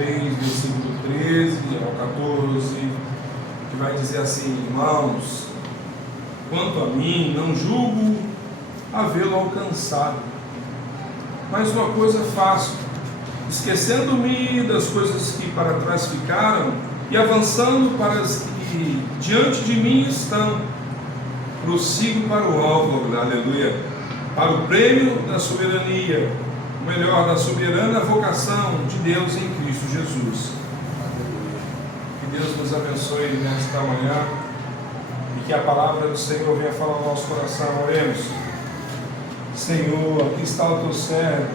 3, versículo 13 ao 14, que vai dizer assim: irmãos, quanto a mim, não julgo havê-lo alcançado, mas uma coisa faço, esquecendo-me das coisas que para trás ficaram e avançando para as que diante de mim estão, prossigo para o alvo, aleluia, para o prêmio da soberania, ou melhor, da soberana vocação de Deus em Cristo Jesus. Que Deus nos abençoe nesta manhã e que a palavra do Senhor venha falar ao nosso coração. Oremos. Senhor, aqui está o teu servo,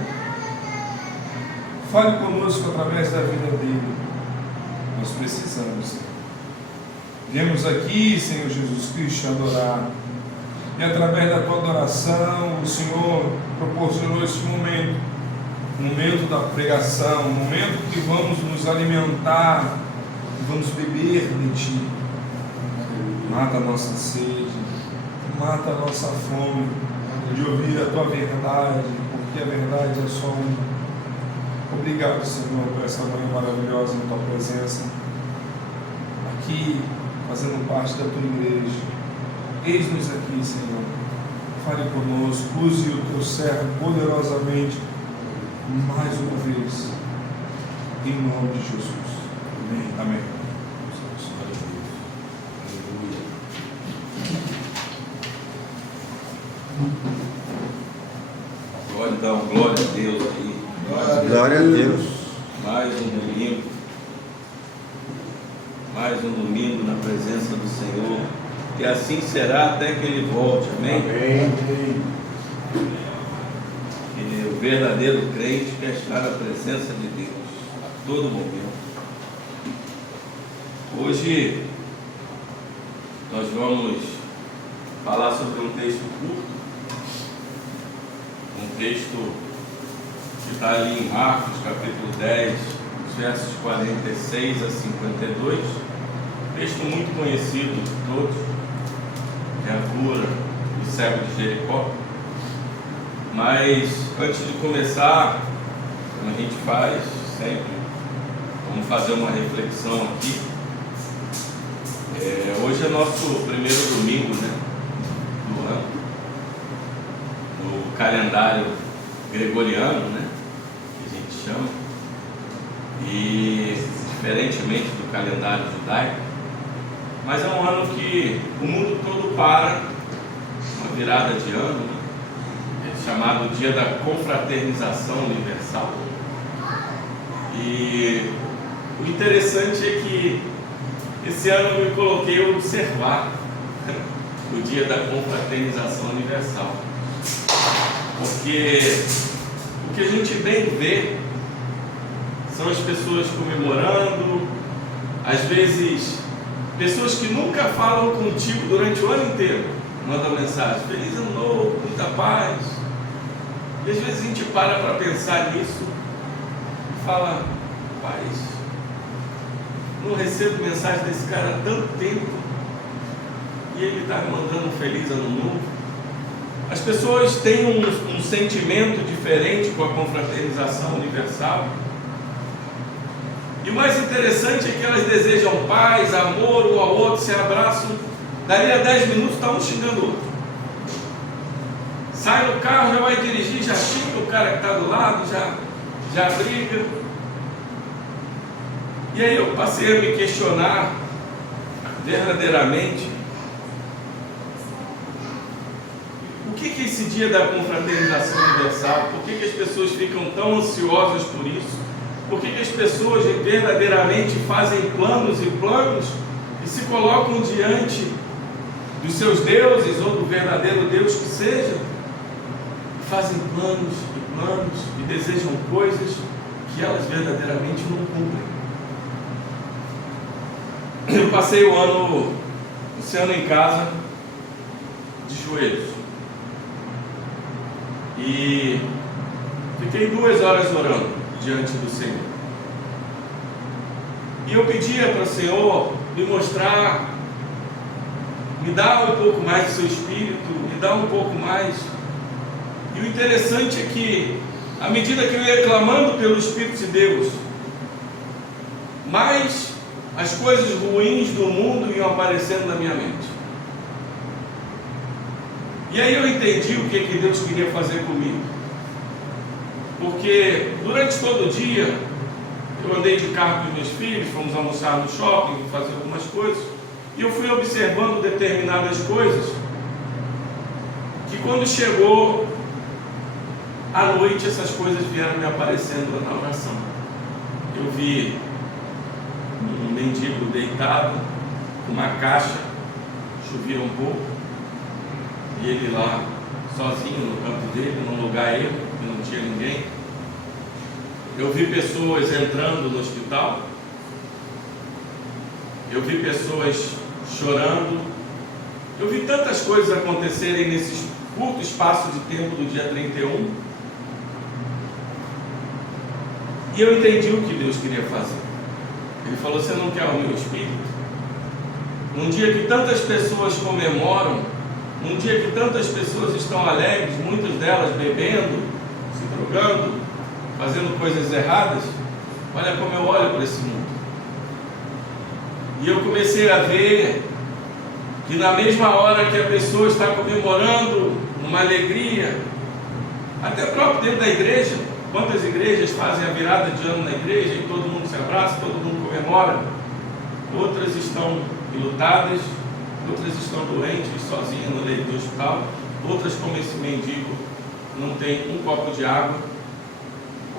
fale conosco através da vida dele, nós precisamos. Viemos aqui, Senhor Jesus Cristo, adorar, e através da tua adoração o Senhor proporcionou este momento, o momento da pregação, o momento que vamos nos alimentar, vamos beber de ti. Mata a nossa sede, mata a nossa fome de ouvir a tua verdade, porque a verdade é só uma. Obrigado, Senhor, por essa manhã maravilhosa em tua presença, aqui fazendo parte da tua igreja. Eis-nos aqui, Senhor, fale conosco, use o teu servo poderosamente mais uma vez, em nome de Jesus. Amém. Amém. Então, glória a Deus aí. Glória a Deus. Mais um domingo na presença do Senhor. E assim será até que Ele volte. Amém? Amém. E o verdadeiro crente quer estar na presença de Deus a todo momento. Hoje nós vamos falar sobre um texto curto, um texto que está ali em Marcos, capítulo 10, versos 46 a 52, texto muito conhecido de todos, que é a cura do cego de Jericó. Mas antes de começar, como a gente faz sempre, vamos fazer uma reflexão aqui. Hoje é nosso primeiro domingo, né, do ano, no calendário gregoriano, né, que a gente chama, e diferentemente do calendário judaico, mas é um ano que o mundo todo para, uma virada de ano, né, chamado Dia da Confraternização Universal. E o interessante é que esse ano eu me coloquei a observar o Dia da Confraternização Universal, porque o que a gente bem vê são as pessoas comemorando, às vezes pessoas que nunca falam contigo durante o ano inteiro, mandam mensagem: feliz ano novo, muita paz. E às vezes a gente para pensar nisso e fala: paz, não recebo mensagem desse cara há tanto tempo e ele está me mandando um feliz ano novo. As pessoas têm um sentimento diferente com a confraternização universal, e o mais interessante é que elas desejam paz, amor, um ao outro, se abraçam, dali a 10 minutos está um xingando o outro. Sai no carro, já vai dirigir, já xinga o cara que está do lado, já briga. E aí eu passei a me questionar verdadeiramente o que é esse dia da confraternização universal, por que as pessoas ficam tão ansiosas por isso, por que as pessoas verdadeiramente fazem planos e planos e se colocam diante dos seus deuses ou do verdadeiro Deus que seja, fazem planos e planos e desejam coisas que elas verdadeiramente não cumprem. Eu passei esse ano em casa, de joelhos, e fiquei 2 horas orando diante do Senhor, e eu pedia para o Senhor me mostrar, me dá um pouco mais do seu Espírito, me dá um pouco mais. E o interessante é que, à medida que eu ia clamando pelo Espírito de Deus, mais as coisas ruins do mundo iam aparecendo na minha mente. E aí eu entendi o que Deus queria fazer comigo. Porque durante todo o dia, eu andei de carro com meus filhos, fomos almoçar no shopping, fazer algumas coisas, e eu fui observando determinadas coisas, que quando chegou à noite, essas coisas vieram me aparecendo na oração. Eu vi um mendigo deitado, com uma caixa, chovia um pouco, e ele lá, sozinho no canto dele, num lugar ermo, que não tinha ninguém. Eu vi pessoas entrando no hospital, eu vi pessoas chorando, eu vi tantas coisas acontecerem nesse curto espaço de tempo do dia 31, e eu entendi o que Deus queria fazer. Ele falou: você não quer o meu espírito? Num dia que tantas pessoas comemoram, num dia que tantas pessoas estão alegres, muitas delas bebendo, se drogando, fazendo coisas erradas, olha como eu olho para esse mundo. E eu comecei a ver que na mesma hora que a pessoa está comemorando uma alegria, até próprio dentro da igreja, quantas igrejas fazem a virada de ano na igreja e todo mundo se abraça, todo mundo comemora, outras estão enlutadas, outras estão doentes, sozinhas no leito do hospital, outras, como esse mendigo, não tem um copo de água,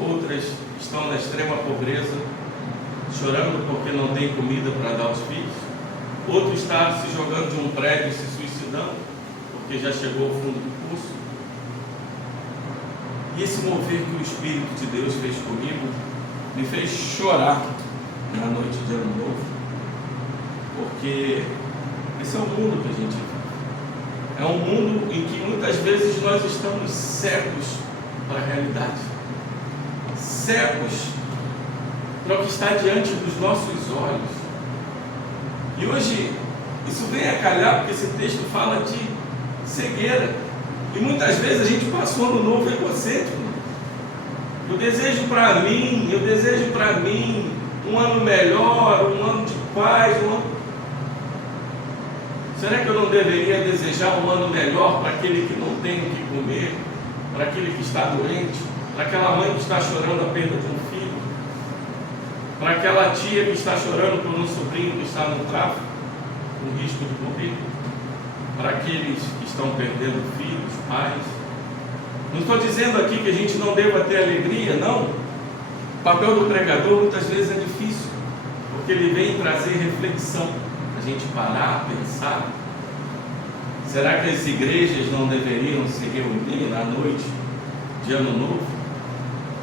outras estão na extrema pobreza, chorando porque não tem comida para dar aos filhos, outro está se jogando de um prédio e se suicidando, porque já chegou ao fundo do poço. E esse mover que o Espírito de Deus fez comigo, me fez chorar na noite de Ano Novo, porque esse é o mundo que a gente vive. É um mundo em que muitas vezes nós estamos cegos para a realidade, cegos para o que está diante dos nossos olhos. E hoje isso vem a calhar porque esse texto fala de cegueira, e muitas vezes a gente passa o Ano Novo egocêntrico. Eu desejo para mim um ano melhor, um ano de paz, Será que eu não deveria desejar um ano melhor para aquele que não tem o que comer, para aquele que está doente, para aquela mãe que está chorando a perda de um filho, para aquela tia que está chorando por um sobrinho que está no tráfico, com risco de morrer, para aqueles que estão perdendo filhos, pais? Não estou dizendo aqui que a gente não deva ter alegria, não. O papel do pregador muitas vezes é difícil, porque ele vem trazer reflexão, a gente parar, pensar. Será que as igrejas não deveriam se reunir na noite de Ano Novo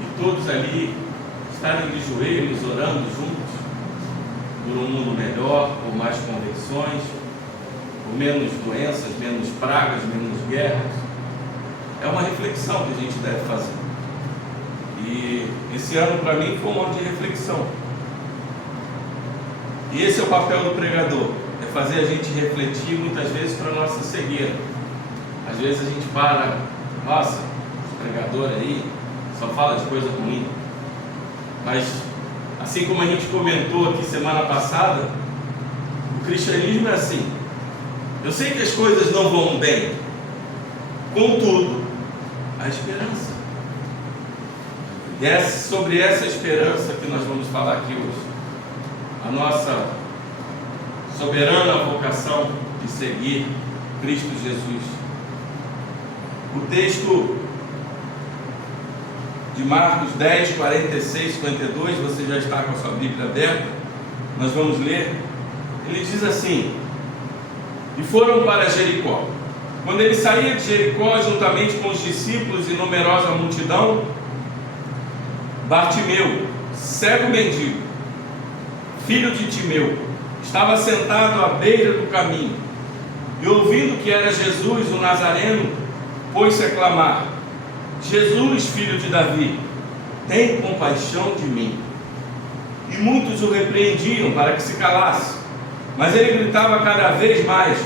e todos ali estarem de joelhos orando juntos por um mundo melhor, por mais convenções, por menos doenças, menos pragas, menos guerras? É uma reflexão que a gente deve fazer. E esse ano para mim foi um ano de reflexão. E esse é o papel do pregador, é fazer a gente refletir muitas vezes para a nossa cegueira. Às vezes a gente para, nossa, o pregador aí só fala de coisa ruim. Mas assim como a gente comentou aqui semana passada, o cristianismo é assim. Eu sei que as coisas não vão bem, contudo, a esperança. E é sobre essa esperança que nós vamos falar aqui hoje. A nossa soberana vocação de seguir Cristo Jesus. O texto de Marcos 10, 46, 52, você já está com a sua Bíblia aberta, nós vamos ler. Ele diz assim: e foram para Jericó. Quando ele saía de Jericó, juntamente com os discípulos e numerosa multidão, Bartimeu, cego mendigo, filho de Timeu, estava sentado à beira do caminho, e ouvindo que era Jesus o Nazareno, pôs-se a clamar: Jesus, filho de Davi, tem compaixão de mim. E muitos o repreendiam para que se calasse, mas ele gritava cada vez mais: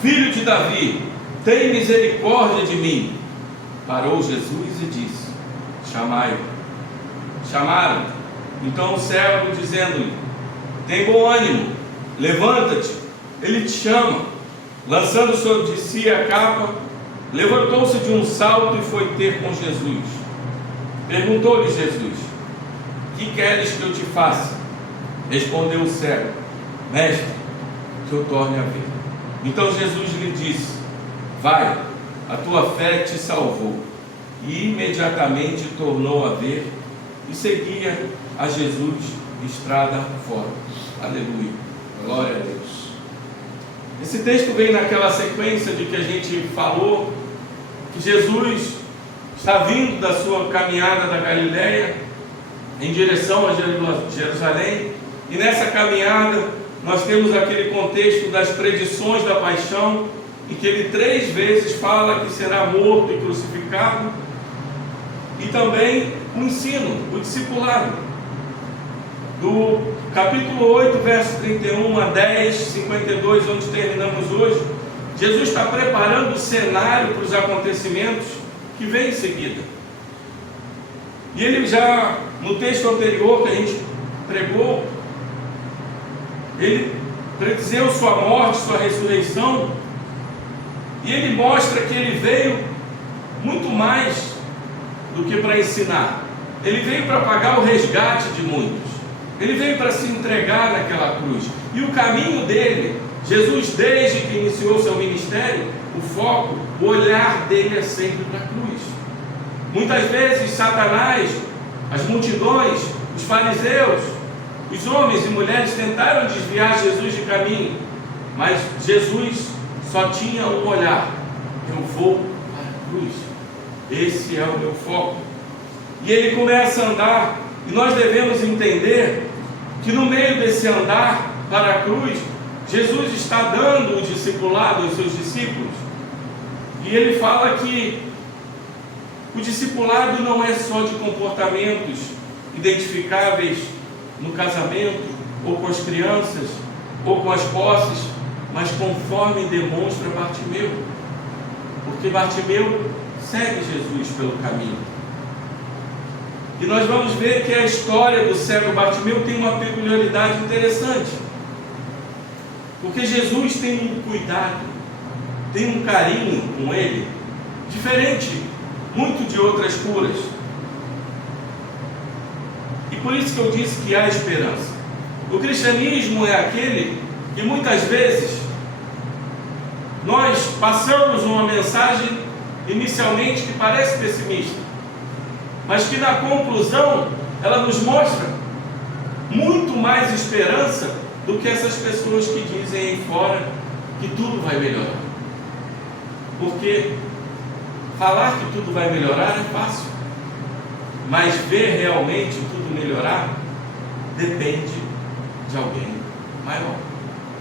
Filho de Davi, tem misericórdia de mim. Parou Jesus e disse: chamai-o. Chamaram então o servo, dizendo-lhe: tem bom ânimo, levanta-te, ele te chama. Lançando sobre si a capa, levantou-se de um salto e foi ter com Jesus. Perguntou-lhe Jesus: que queres que eu te faça? Respondeu o cego: mestre, que eu torne a ver. Então Jesus lhe disse: vai, a tua fé te salvou. E imediatamente tornou a ver e seguia a Jesus estrada fora. Aleluia, glória a Deus. Esse texto vem naquela sequência de que a gente falou que Jesus está vindo da sua caminhada da Galileia em direção a Jerusalém, e nessa caminhada nós temos aquele contexto das predições da paixão, em que ele 3 vezes fala que será morto e crucificado, e também o ensino, o discipulado. Do capítulo 8, verso 31 a 10, 52, onde terminamos hoje, Jesus está preparando o cenário para os acontecimentos que vem em seguida. E ele já, no texto anterior que a gente pregou, ele predizeu sua morte, sua ressurreição, e ele mostra que ele veio muito mais do que para ensinar. Ele veio para pagar o resgate de muitos. Ele veio para se entregar naquela cruz. E o caminho dele, Jesus, desde que iniciou seu ministério, o foco, o olhar dele é sempre para a cruz. Muitas vezes Satanás, as multidões, os fariseus, os homens e mulheres tentaram desviar Jesus de caminho, mas Jesus só tinha um olhar: eu vou para a cruz, esse é o meu foco. E ele começa a andar, e nós devemos entender que no meio desse andar para a cruz, Jesus está dando o discipulado aos seus discípulos, e ele fala que o discipulado não é só de comportamentos identificáveis no casamento, ou com as crianças, ou com as posses, mas conforme demonstra Bartimeu, porque Bartimeu segue Jesus pelo caminho. E nós vamos ver que a história do cego Bartimeu tem uma peculiaridade interessante, porque Jesus tem um cuidado, tem um carinho com ele, diferente muito de outras curas. E por isso que eu disse que há esperança. O cristianismo é aquele que muitas vezes nós passamos uma mensagem inicialmente que parece pessimista, mas que na conclusão ela nos mostra muito mais esperança do que essas pessoas que dizem aí fora que tudo vai melhorar. Porque falar que tudo vai melhorar é fácil, mas ver realmente tudo melhorar depende de alguém maior.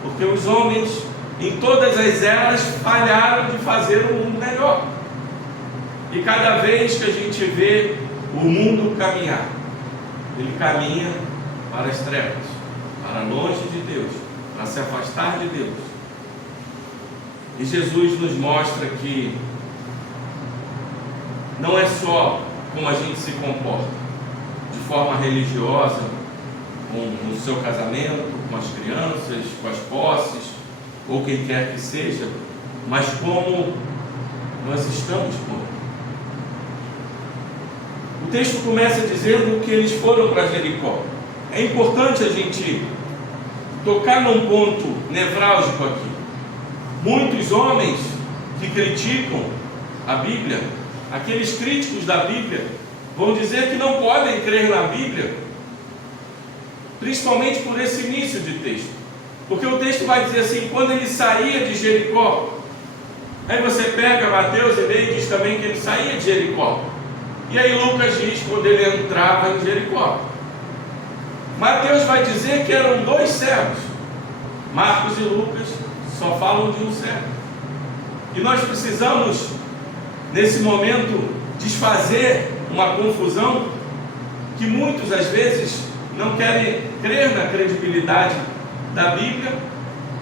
Porque os homens em todas as eras falharam de fazer o mundo melhor. E cada vez que a gente vê o mundo caminhar, ele caminha para as trevas, para longe de Deus, para se afastar de Deus. E Jesus nos mostra que não é só como a gente se comporta de forma religiosa, no seu casamento, com as crianças, com as posses, ou quem quer que seja, mas como nós estamos com ele. O texto começa dizendo que eles foram para Jericó. É importante a gente tocar num ponto nevrálgico aqui. Muitos homens que criticam a Bíblia, aqueles críticos da Bíblia, vão dizer que não podem crer na Bíblia, principalmente por esse início de texto, porque o texto vai dizer assim: quando ele saía de Jericó. Aí você pega Mateus e lê e diz também que ele saía de Jericó, e aí Lucas diz quando ele entrava em Jericó. Mateus vai dizer que eram 2 cegos, Marcos e Lucas só falam de um cego. E nós precisamos nesse momento desfazer uma confusão que muitos às vezes não querem crer na credibilidade da Bíblia,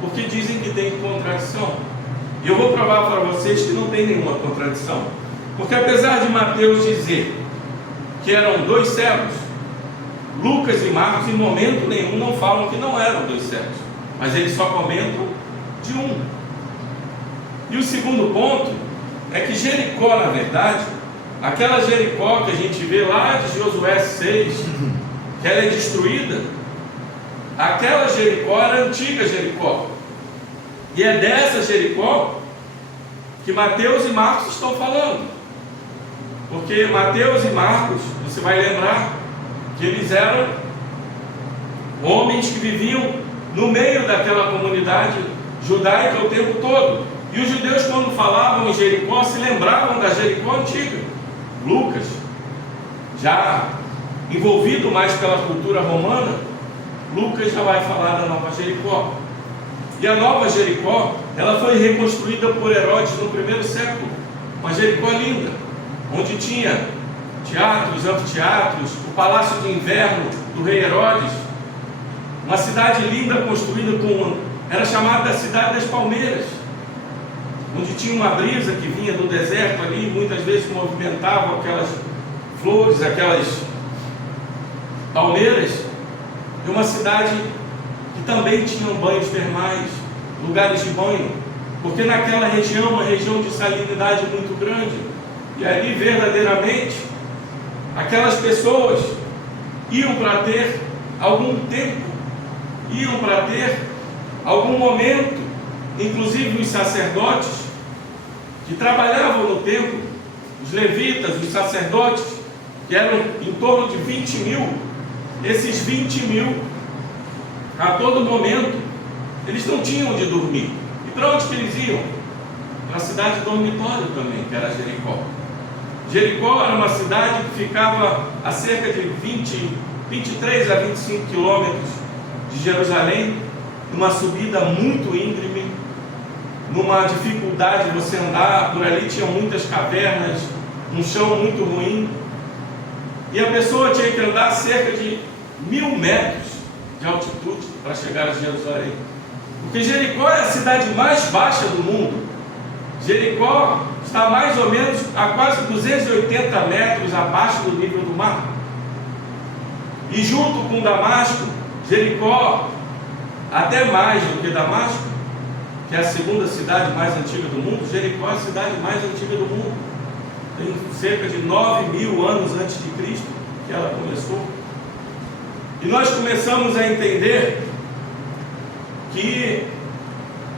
porque dizem que tem contradição. E eu vou provar para vocês que não tem nenhuma contradição, porque apesar de Mateus dizer que eram 2 cegos, Lucas e Marcos em momento nenhum não falam que não eram dois cegos, mas eles só comentam de um. E o segundo ponto é que Jericó, na verdade, aquela Jericó que a gente vê lá de Josué 6, que ela é destruída, aquela Jericó era a antiga Jericó, e é dessa Jericó que Mateus e Marcos estão falando, porque Mateus e Marcos, você vai lembrar que eles eram homens que viviam no meio daquela comunidade judaica o tempo todo, e os judeus, quando falavam em Jericó, se lembravam da Jericó antiga. Lucas, já envolvido mais pela cultura romana, Lucas já vai falar da Nova Jericó. E a Nova Jericó, ela foi reconstruída por Herodes no primeiro século, uma Jericó linda, onde tinha teatros, anfiteatros, o palácio de inverno do rei Herodes, uma cidade linda construída era chamada da Cidade das Palmeiras, onde tinha uma brisa que vinha do deserto ali, muitas vezes movimentavam aquelas flores, aquelas palmeiras, e uma cidade que também tinha banhos termais, lugares de banho, porque naquela região, uma região de salinidade muito grande, e ali verdadeiramente aquelas pessoas iam para ter algum tempo, iam para ter algum momento. Inclusive os sacerdotes que trabalhavam no templo, os levitas, os sacerdotes, que eram em torno de 20 mil, esses 20 mil, a todo momento, eles não tinham onde dormir. E para onde que eles iam? Para a cidade dormitório também, que era Jericó. Jericó era uma cidade que ficava a cerca de 23 a 25 quilômetros de Jerusalém, numa subida muito íngreme, numa dificuldade de você andar, por ali tinha muitas cavernas, um chão muito ruim, e a pessoa tinha que andar cerca de 1000 metros de altitude para chegar a Jerusalém, porque Jericó é a cidade mais baixa do mundo. Jericó está mais ou menos a quase 280 metros abaixo do nível do mar, e junto com Damasco, Jericó, até mais do que Damasco, que é a segunda cidade mais antiga do mundo, Jericó é a cidade mais antiga do mundo. Tem cerca de 9.000 anos antes de Cristo que ela começou. E nós começamos a entender que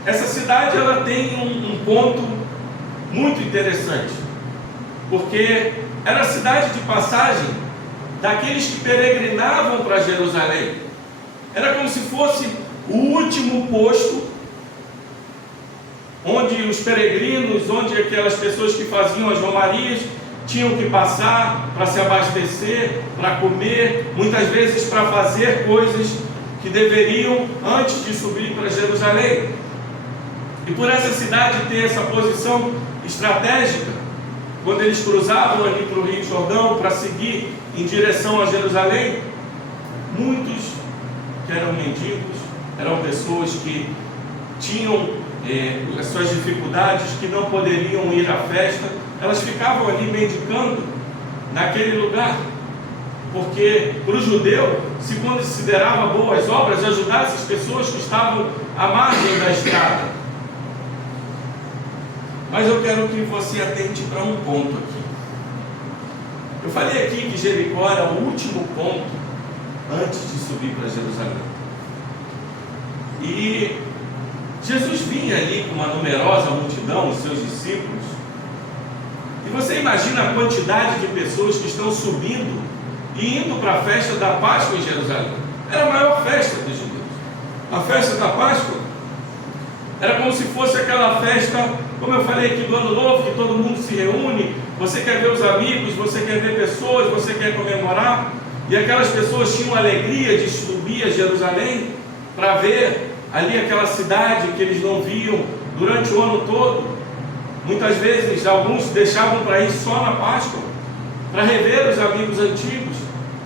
essa cidade ela tem um ponto muito interessante, porque era a cidade de passagem daqueles que peregrinavam para Jerusalém. Era como se fosse o último posto onde os peregrinos, onde aquelas pessoas que faziam as romarias tinham que passar para se abastecer, para comer, muitas vezes para fazer coisas que deveriam antes de subir para Jerusalém. E por essa cidade ter essa posição estratégica, quando eles cruzavam ali para o Rio Jordão para seguir em direção a Jerusalém, muitos que eram mendigos, eram pessoas que tinham as suas dificuldades, que não poderiam ir à festa, elas ficavam ali mendicando naquele lugar, porque para o judeu se considerava boas obras ajudar essas pessoas que estavam à margem da estrada. Mas eu quero que você atente para um ponto aqui. Eu falei aqui que Jericó era o último ponto antes de subir para Jerusalém. E Jesus vinha ali com uma numerosa multidão, os seus discípulos. E você imagina a quantidade de pessoas que estão subindo e indo para a festa da Páscoa em Jerusalém. Era a maior festa dos judeus. A festa da Páscoa era como se fosse aquela festa, como eu falei aqui, do Ano Novo, que todo mundo se reúne, você quer ver os amigos, você quer ver pessoas, você quer comemorar, e aquelas pessoas tinham alegria de subir a Jerusalém para ver ali aquela cidade que eles não viam durante o ano todo. Muitas vezes alguns deixavam para ir só na Páscoa, para rever os amigos antigos,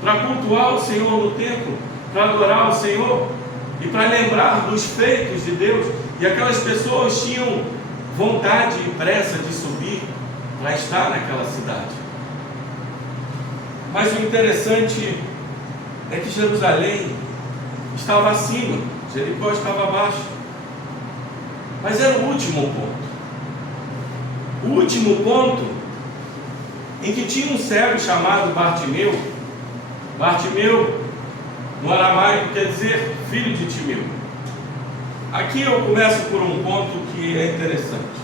para cultuar o Senhor no templo, para adorar o Senhor e para lembrar dos feitos de Deus. E aquelas pessoas tinham vontade e pressa de subir para estar naquela cidade. Mas o interessante é que Jerusalém estava acima, Jericó estava abaixo. Mas era o último ponto. O último ponto em que tinha um cego chamado Bartimeu. Bartimeu, no aramaico, quer dizer filho de Timeu. Aqui eu começo por um ponto que é interessante.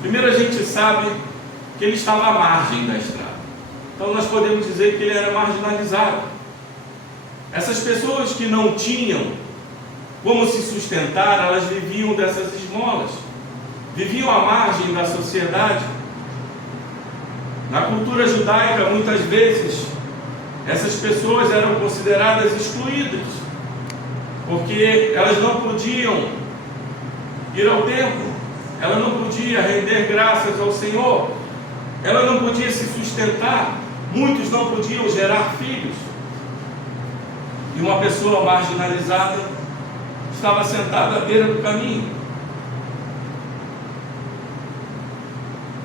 Primeiro, a gente sabe que ele estava à margem da estrada. Então nós podemos dizer que ele era marginalizado. Essas pessoas que não tinham como se sustentar, elas viviam dessas esmolas, viviam à margem da sociedade. Na cultura judaica, muitas vezes, essas pessoas eram consideradas excluídas, porque elas não podiam ir ao templo, ela não podia render graças ao Senhor, ela não podia se sustentar, muitos não podiam gerar filhos. E uma pessoa marginalizada estava sentada à beira do caminho.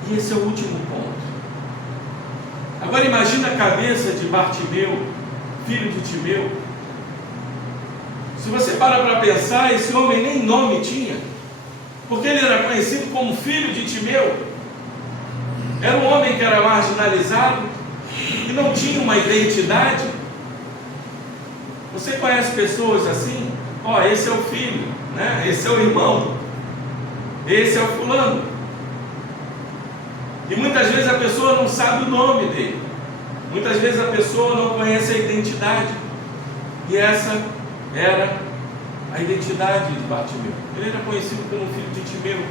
E esse é o último ponto. Agora imagina a cabeça de Bartimeu, filho de Timeu. Se você para pensar, esse homem nem nome tinha, porque ele era conhecido como filho de Timeu. Era um homem que era marginalizado e não tinha uma identidade. Você conhece pessoas assim? Ó, esse é o filho, né? Esse é o irmão, esse é o fulano. E muitas vezes a pessoa não sabe o nome dele, muitas vezes a pessoa não conhece a identidade. E essa era a identidade de Bartimeu. Ele era conhecido como filho de Timeu.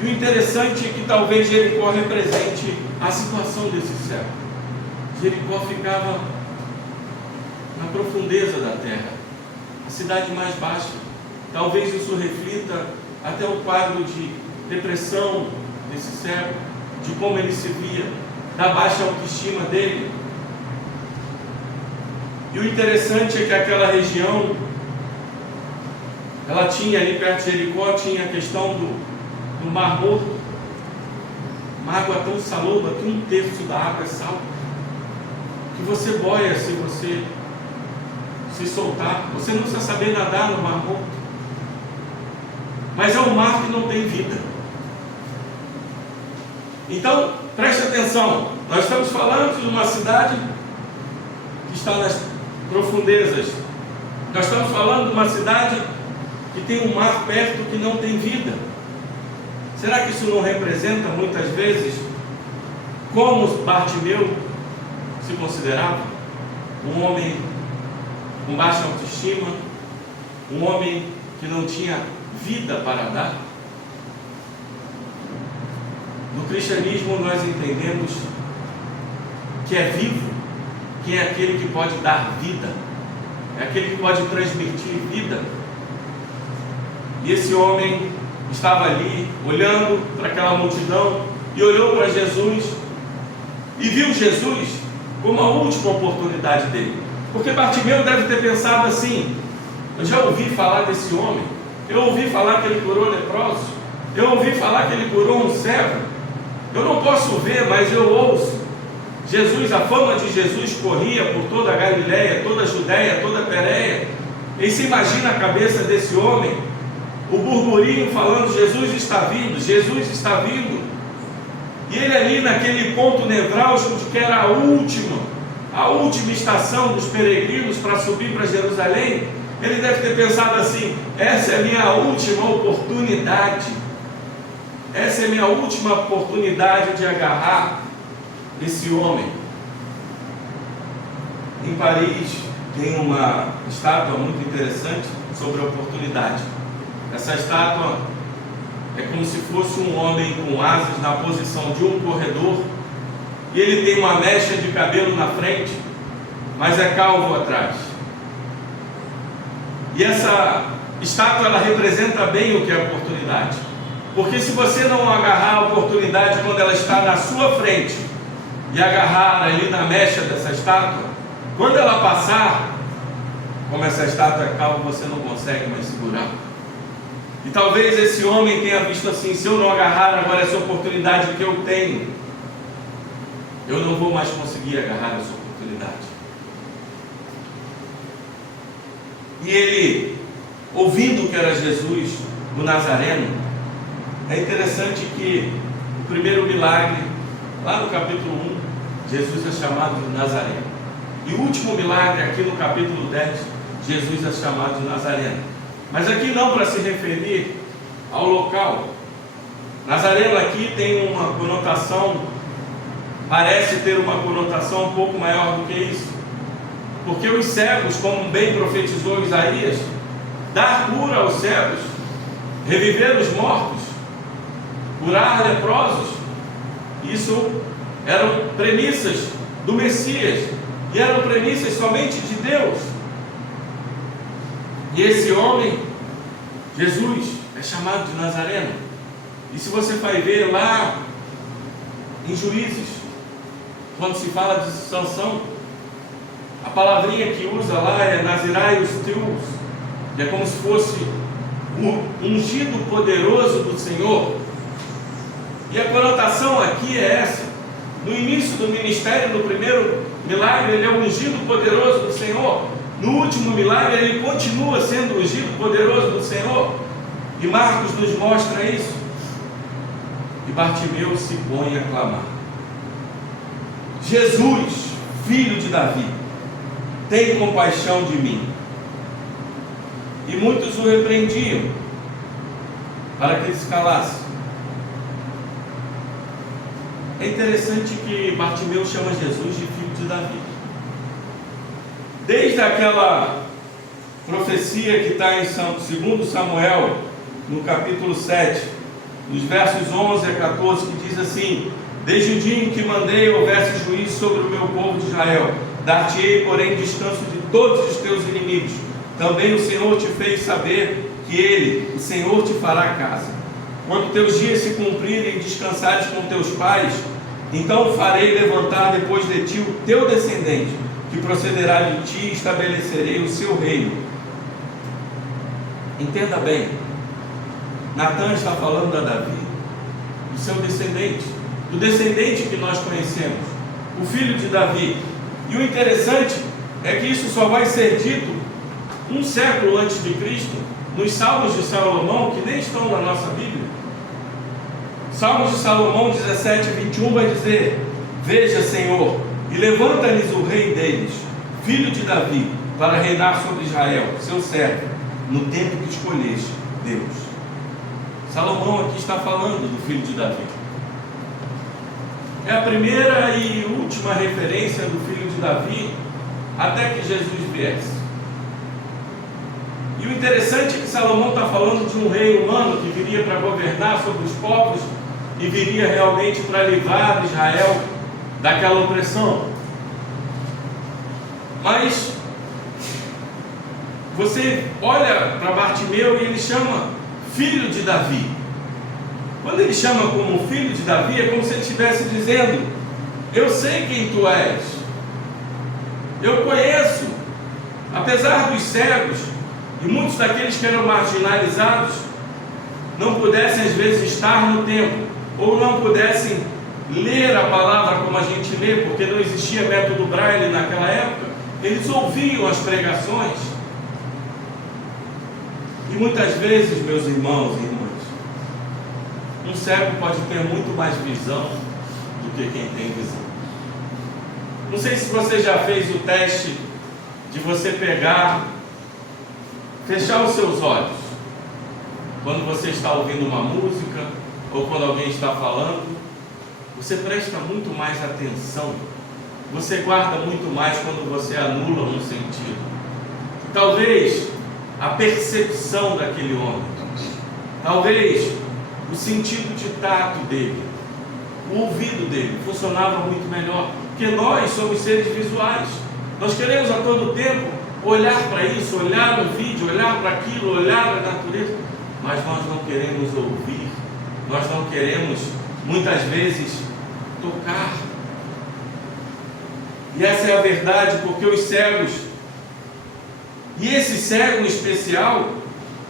E o interessante é que talvez Jericó represente a situação desse cego. Jericó ficava na profundeza da terra, a cidade mais baixa. Talvez isso reflita até o quadro de depressão desse cego, de como ele se via, da baixa autoestima dele. E o interessante é que aquela região, ela tinha ali perto de Jericó, tinha a questão do Mar Morto, uma água tão salobra que 1/3 da água é sal, que você boia se você se soltar. Você não precisa saber nadar no Mar Morto, mas é um mar que não tem vida. Então, preste atenção, nós estamos falando de uma cidade que está nas profundezas. Nós estamos falando de uma cidade que tem um mar perto que não tem vida. Será que isso não representa muitas vezes como Bartimeu se considerava? Um homem com baixa autoestima, um homem que não tinha vida para dar. No cristianismo nós entendemos que é vivo quem é aquele que pode dar vida, é aquele que pode transmitir vida. E esse homem estava ali olhando para aquela multidão e olhou para Jesus e viu Jesus como a última oportunidade dele. Porque Bartimeu deve ter pensado assim: eu já ouvi falar desse homem, eu ouvi falar que ele curou leprosos, eu ouvi falar que ele curou um cego, eu não posso ver, mas eu ouço. Jesus, a fama de Jesus corria por toda a Galileia, toda a Judéia, toda a Pérea. E se imagina a cabeça desse homem, o burburinho falando: Jesus está vindo, Jesus está vindo. E ele ali naquele ponto nevrálgico de que era a última estação dos peregrinos para subir para Jerusalém, ele deve ter pensado assim: essa é a minha última oportunidade, essa é a minha última oportunidade de agarrar esse homem. Em Paris tem uma estátua muito interessante sobre a oportunidade. Essa estátua é como se fosse um homem com asas na posição de um corredor, e ele tem uma mecha de cabelo na frente, mas é calvo atrás. E essa estátua, ela representa bem o que é a oportunidade, porque se você não agarrar a oportunidade quando ela está na sua frente e agarrar ali na mecha dessa estátua, quando ela passar, como essa estátua é calva, você não consegue mais segurar. E talvez esse homem tenha visto assim: se eu não agarrar agora essa oportunidade que eu tenho, eu não vou mais conseguir agarrar essa oportunidade. e ele, ouvindo que era Jesus, o Nazareno, é interessante que o primeiro milagre, lá no capítulo 1, Jesus é chamado de Nazareno. E o último milagre, aqui no capítulo 10, Jesus é chamado de Nazareno. Mas aqui não para se referir ao local. Nazareno aqui tem uma conotação, parece ter uma conotação um pouco maior do que isso. Porque os cegos, como bem profetizou Isaías, dar cura aos cegos, reviver os mortos, curar leprosos, isso eram premissas do Messias, e eram premissas somente de Deus. E esse homem, Jesus, é chamado de Nazareno. E se você vai ver lá em Juízes, quando se fala de Sansão, a palavrinha que usa lá é Nazirai os teus, que é como se fosse o ungido poderoso do Senhor. E a conotação aqui é essa. No início do ministério, no primeiro milagre, ele é o ungido poderoso do Senhor. No último milagre, ele continua sendo o ungido poderoso do Senhor. E Marcos nos mostra isso. E Bartimeu se põe a clamar: Jesus, filho de Davi, tem compaixão de mim. E muitos o repreendiam para que ele se calasse. É interessante que Bartimeu chama Jesus de filho de Davi. Desde aquela profecia que está em 2 Samuel, no capítulo 7, nos versos 11 a 14, que diz assim: desde o dia em que mandei houvesse juízo sobre o meu povo de Israel, dar-te-ei, porém, descanso de todos os teus inimigos. Também o Senhor te fez saber que Ele, o Senhor, te fará casa. Quando teus dias se cumprirem e descansares com teus pais, então farei levantar depois de ti o teu descendente, que procederá de ti, e estabelecerei o seu reino. Entenda bem, Natan está falando a Davi, do seu descendente, do descendente que nós conhecemos, o filho de Davi. E o interessante é que isso só vai ser dito um século antes de Cristo, nos Salmos de Salomão, que nem estão na nossa Bíblia. Salmos de Salomão 17, 21 vai dizer: veja, Senhor, e levanta-lhes o rei deles, filho de Davi, para reinar sobre Israel, seu servo, no tempo que escolheste, Deus. Salomão aqui está falando do filho de Davi. É a primeira e última referência do filho de Davi até que Jesus viesse. E o interessante é que Salomão está falando de um rei humano que viria para governar sobre os povos e viria realmente para livrar Israel daquela opressão. Mas você olha para Bartimeu e ele chama filho de Davi. Quando ele chama como filho de Davi, é como se ele estivesse dizendo: eu sei quem tu és, eu conheço. Apesar dos cegos e muitos daqueles que eram marginalizados não pudessem às vezes estar no templo, ou não pudessem ler a palavra como a gente lê, porque não existia método Braille naquela época, eles ouviam as pregações. E muitas vezes, meus irmãos e irmãs, um cego pode ter muito mais visão do que quem tem visão. Não sei se você já fez o teste de você pegar, fechar os seus olhos quando você está ouvindo uma música ou quando alguém está falando. Você presta muito mais atenção, você guarda muito mais quando você anula um sentido. Talvez a percepção daquele homem, talvez o sentido de tato dele, o ouvido dele funcionava muito melhor, porque nós somos seres visuais. Nós queremos a todo tempo olhar para isso, olhar no vídeo, olhar para aquilo, olhar para a natureza, mas nós não queremos ouvir, nós não queremos muitas vezes tocar. E essa é a verdade, porque os cegos, e esse cego em especial,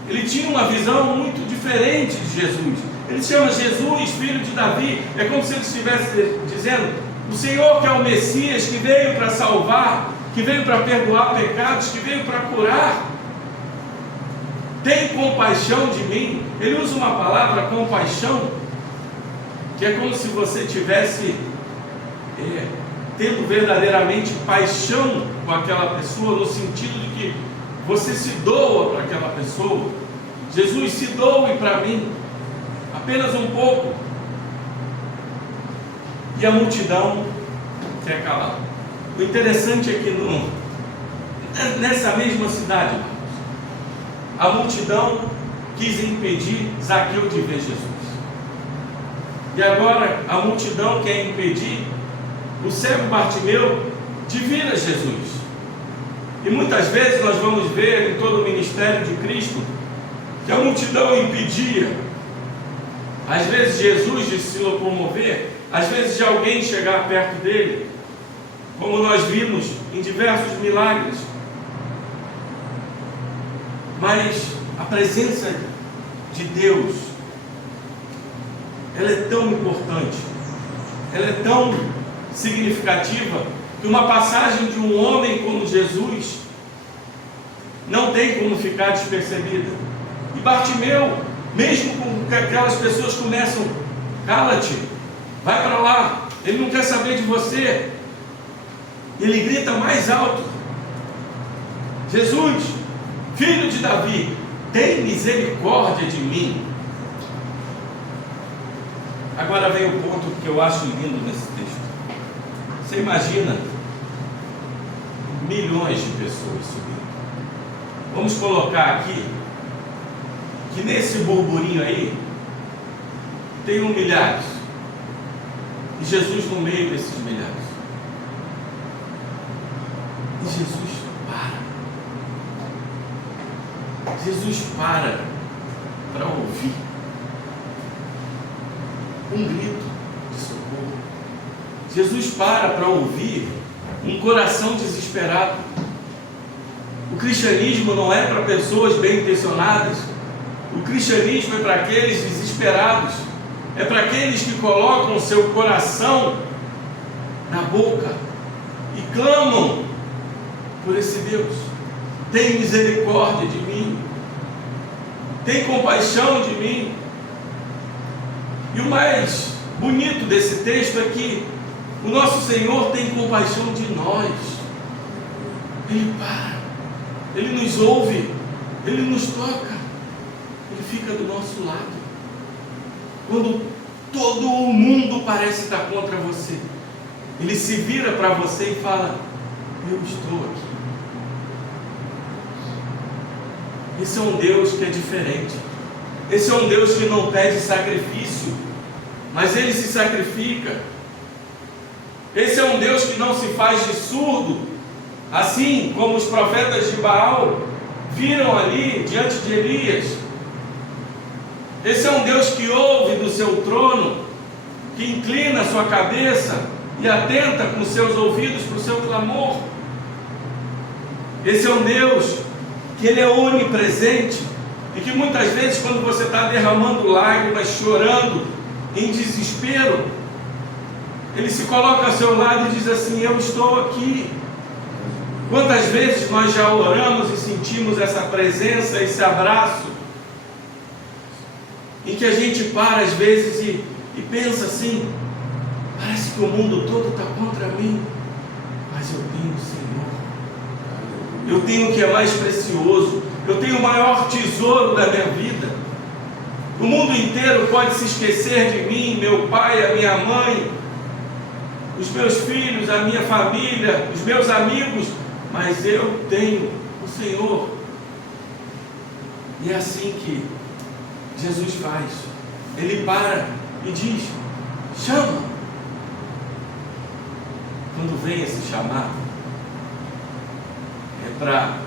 ele tinha uma visão muito diferente de Jesus. Ele chama Jesus filho de Davi. É como se ele estivesse dizendo: o Senhor que é o Messias, que veio para salvar, que veio para perdoar pecados, que veio para curar, tem compaixão de mim. Ele usa uma palavra, compaixão, que é como se você tivesse tendo verdadeiramente paixão com aquela pessoa, no sentido de que você se doa para aquela pessoa. Jesus, se doe para mim, apenas um pouco. E a multidão quer calar. O interessante é que nessa mesma cidade, irmãos, a multidão quis impedir Zaqueu de ver Jesus. E agora a multidão quer impedir o cego Bartimeu de vir a Jesus. E muitas vezes nós vamos ver em todo o ministério de Cristo que a multidão impedia, às vezes, Jesus de se locomover, às vezes de alguém chegar perto dele, como nós vimos em diversos milagres. Mas a presença de Deus, ela é tão importante, ela é tão significativa, que uma passagem de um homem como Jesus não tem como ficar despercebida. E Bartimeu, mesmo com que aquelas pessoas começam, cala-te, vai para lá, ele não quer saber de você, ele grita mais alto: Jesus, filho de Davi, tem misericórdia de mim. Agora vem o ponto que eu acho lindo nesse texto. Você imagina milhões de pessoas subindo. Vamos colocar aqui que nesse burburinho aí tem milhares, e Jesus no meio desses milhares. E Jesus para ouvir um grito de socorro. Jesus para ouvir um coração desesperado. O cristianismo não é para pessoas bem intencionadas. O cristianismo é para aqueles desesperados. É para aqueles que colocam o seu coração na boca e clamam por esse Deus: tem misericórdia de mim, tem compaixão de mim. E o mais bonito desse texto é que o nosso Senhor tem compaixão de nós. Ele para, Ele nos ouve, Ele nos toca, Ele fica do nosso lado. Quando todo o mundo parece estar contra você, Ele se vira para você e fala: eu estou aqui. Esse é um Deus que é diferente. Esse é um Deus que não pede sacrifício, mas Ele se sacrifica. Esse é um Deus que não se faz de surdo, assim como os profetas de Baal viram ali diante de Elias. Esse é um Deus que ouve do seu trono, que inclina a sua cabeça e atenta com seus ouvidos para o seu clamor. Esse é um Deus que Ele é onipresente, e que muitas vezes, quando você está derramando lágrimas, chorando, em desespero, Ele se coloca ao seu lado e diz assim: eu estou aqui. Quantas vezes nós já oramos e sentimos essa presença, esse abraço, em que a gente para às vezes e pensa assim: parece que o mundo todo está contra mim, mas eu tenho o Senhor, eu tenho o que é mais precioso, eu tenho o maior tesouro da minha vida. O mundo inteiro pode se esquecer de mim, meu pai, a minha mãe, os meus filhos, a minha família, os meus amigos, mas eu tenho o Senhor. E é assim que Jesus faz. Ele para e diz: chama. Quando vem esse chamado, é para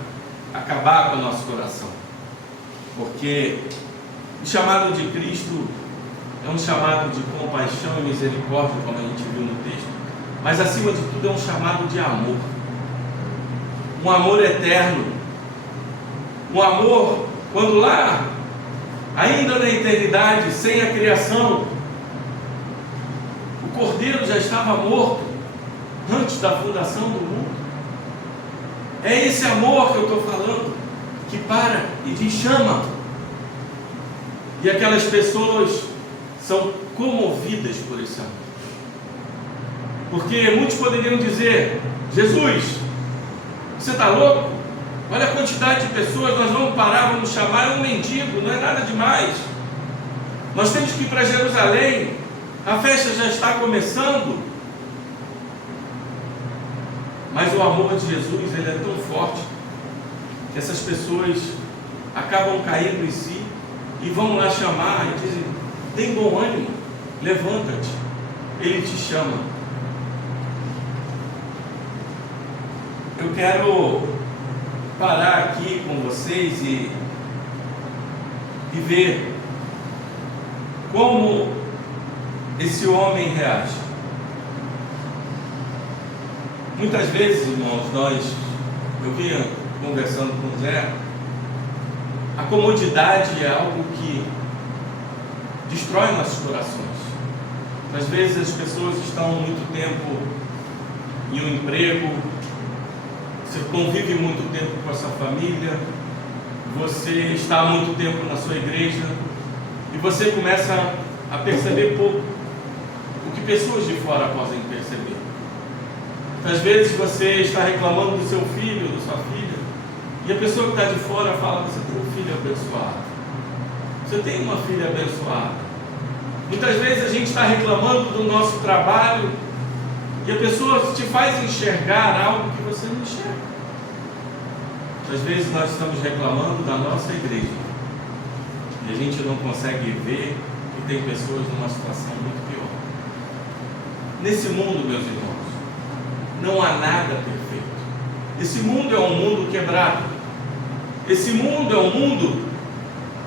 acabar com o nosso coração, porque o chamado de Cristo é um chamado de compaixão e misericórdia, como a gente viu no texto, mas acima de tudo é um chamado de amor, um amor eterno, um amor quando lá, ainda na eternidade, sem a criação, o Cordeiro já estava morto antes da fundação do mundo. É esse amor que eu estou falando, que para e diz: chama. E aquelas pessoas são comovidas por esse amor. Porque muitos poderiam dizer: Jesus, você está louco? Olha a quantidade de pessoas, nós vamos parar, vamos chamar, é um mendigo, não é nada demais. Nós temos que ir para Jerusalém, a festa já está começando. Mas o amor de Jesus, ele é tão forte, que essas pessoas acabam caindo em si e vão lá chamar e dizem: tem bom ânimo, levanta-te, ele te chama. Eu quero parar aqui com vocês e ver como esse homem reage. Muitas vezes, irmãos, eu vinha conversando com o Zé, a comodidade é algo que destrói nossos corações. Às vezes as pessoas estão muito tempo em um emprego, você convive muito tempo com a sua família, você está há muito tempo na sua igreja e você começa a perceber pouco o que pessoas de fora podem perceber. Às vezes você está reclamando do seu filho, da sua filha, e a pessoa que está de fora fala: você tem um filho abençoado, você tem uma filha abençoada. Muitas vezes a gente está reclamando do nosso trabalho e a pessoa te faz enxergar algo que você não enxerga. Às vezes nós estamos reclamando da nossa igreja e a gente não consegue ver que tem pessoas numa situação muito pior. Nesse mundo, meus irmãos, não há nada perfeito. Esse mundo é um mundo quebrado. Esse mundo é um mundo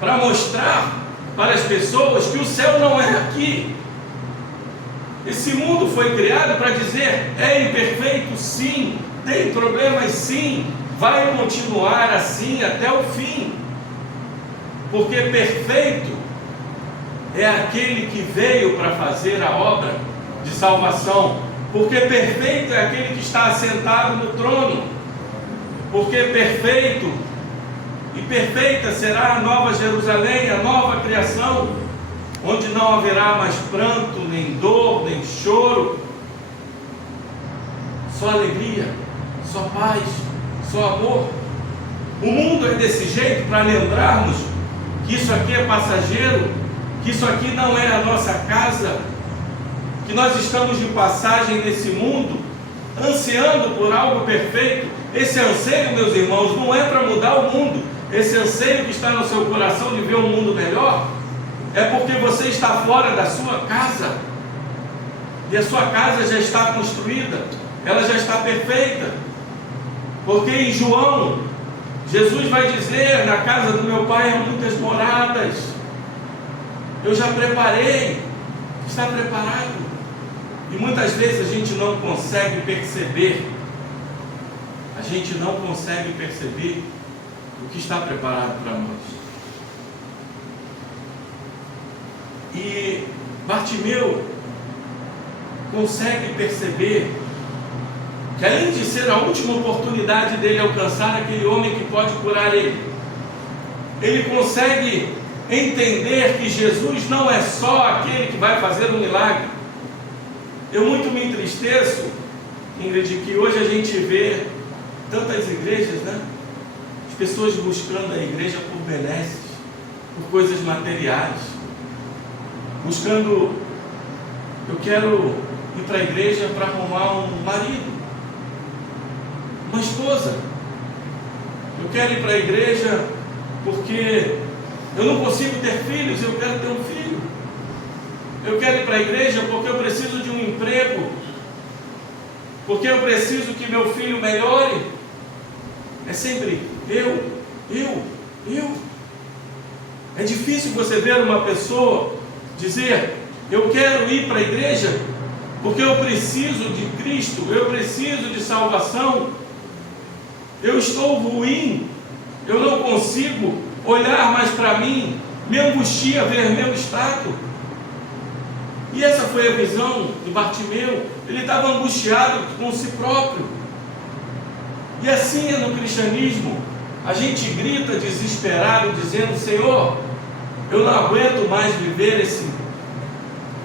para mostrar para as pessoas que o céu não é aqui. Esse mundo foi criado para dizer: é imperfeito, sim, tem problemas, sim, vai continuar assim até o fim. Porque perfeito é aquele que veio para fazer a obra de salvação. Porque perfeito é aquele que está assentado no trono. Porque perfeito e perfeita será a nova Jerusalém, a nova criação, onde não haverá mais pranto, nem dor, nem choro, só alegria, só paz, só amor. O mundo é desse jeito para lembrarmos que isso aqui é passageiro, que isso aqui não é a nossa casa, que nós estamos de passagem nesse mundo, ansiando por algo perfeito. Esse anseio, meus irmãos, não é para mudar o mundo. Esse anseio que está no seu coração de ver um mundo melhor, é porque você está fora da sua casa, e a sua casa já está construída, ela já está perfeita. Porque em João, Jesus vai dizer: na casa do meu pai há muitas moradas, eu já preparei, está preparado. E muitas vezes a gente não consegue perceber, o que está preparado para nós. E Bartimeu consegue perceber que, além de ser a última oportunidade dele alcançar aquele homem que pode curar ele, ele consegue entender que Jesus não é só aquele que vai fazer um milagre. Eu muito me entristeço, Ingrid, que hoje a gente vê tantas igrejas, né? As pessoas buscando a igreja por benesses, por coisas materiais, buscando: eu quero ir para a igreja para arrumar um marido, uma esposa, eu quero ir para a igreja porque eu não consigo ter filhos, eu quero ter um filho, eu quero ir para a igreja porque eu preciso de um emprego, porque eu preciso que meu filho melhore. É sempre eu. É difícil você ver uma pessoa dizer: eu quero ir para a igreja porque eu preciso de Cristo, eu preciso de salvação, eu estou ruim, eu não consigo olhar mais para mim, me angustia ver meu estado. E essa foi a visão de Bartimeu. Ele estava angustiado com si próprio. E assim é no cristianismo. a gente grita desesperado, dizendo: Senhor, eu não aguento mais viver esse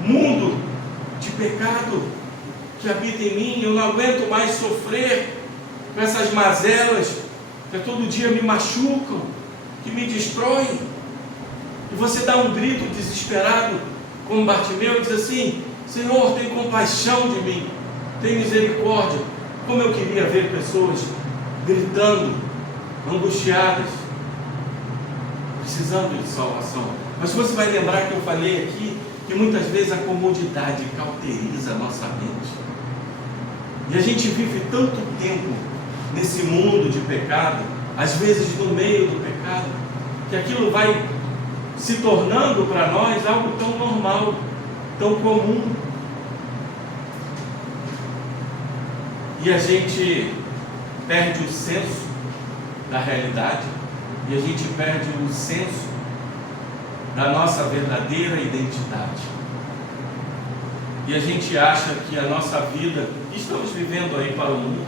mundo de pecado que habita em mim, eu não aguento mais sofrer com essas mazelas que todo dia me machucam, que me destroem. E você dá um grito desesperado, como Bartimeu, e diz assim: Senhor, tem compaixão de mim, tem misericórdia. Como eu queria ver pessoas gritando, angustiadas, precisando de salvação. Mas você vai lembrar que eu falei aqui que muitas vezes a comodidade cauteriza a nossa mente, e a gente vive tanto tempo nesse mundo de pecado, às vezes no meio do pecado, que aquilo vai se tornando para nós algo tão normal, tão comum, e a gente perde o senso da realidade, e a gente perde o senso da nossa verdadeira identidade, e a gente acha que a nossa vida que estamos vivendo aí para o mundo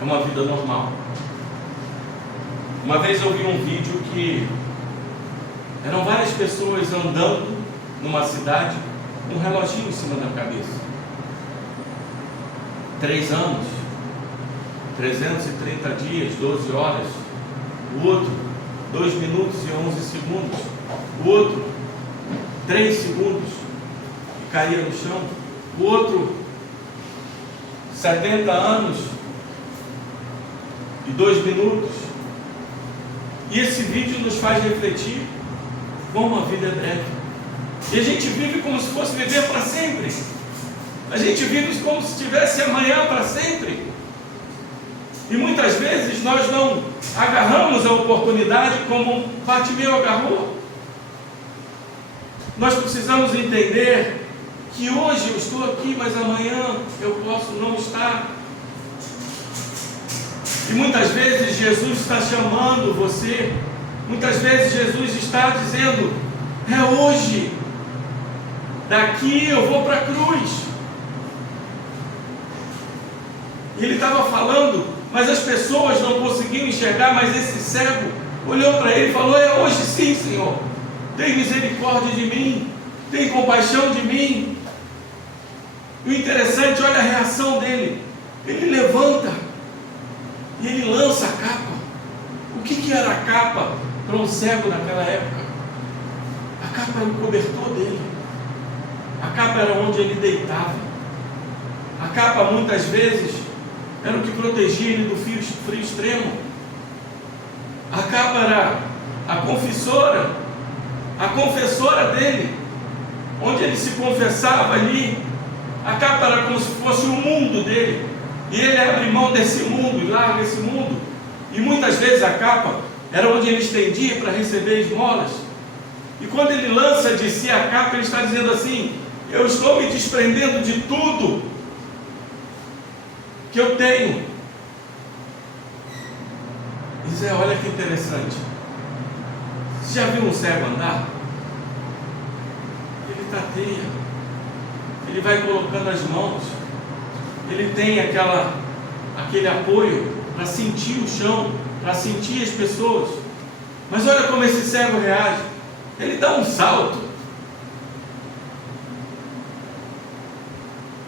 é uma vida normal. Uma vez eu vi um vídeo que eram várias pessoas andando numa cidade com um reloginho em cima da cabeça. 3 anos, 330 dias, 12 horas. O outro, 2 minutos e 11 segundos. O outro, 3 segundos e caía no chão. O outro, 70 anos e 2 minutos. E esse vídeo nos faz refletir como a vida é breve. E a gente vive como se fosse viver para sempre. A gente vive como se tivesse amanhã para sempre. E muitas vezes nós não agarramos a oportunidade como Bartimeu agarrou. Nós precisamos entender que hoje eu estou aqui, mas amanhã eu posso não estar. E muitas vezes Jesus está chamando você, muitas vezes Jesus está dizendo: é hoje, daqui eu vou para a cruz. E ele estava falando, mas as pessoas não conseguiam enxergar, mas esse cego olhou para ele e falou: é hoje sim, Senhor, tem misericórdia de mim, tem compaixão de mim. E o interessante, olha a reação dele, ele levanta e ele lança a capa. O que era a capa para um cego naquela época? A capa era o cobertor dele, a capa era onde ele deitava, a capa muitas vezes era o que protegia ele do frio extremo, a capa era a confessora dele, onde ele se confessava ali. A capa era como se fosse o mundo dele, e ele abre mão desse mundo e larga esse mundo. E muitas vezes a capa era onde ele estendia para receber esmolas. E quando ele lança de si a capa, ele está dizendo assim: eu estou me desprendendo de tudo que eu tenho. E Zé, olha que interessante, você já viu um cego andar? Ele tateia, ele vai colocando as mãos, ele tem aquele apoio para sentir o chão, para sentir as pessoas. Mas olha como esse cego reage, ele dá um salto.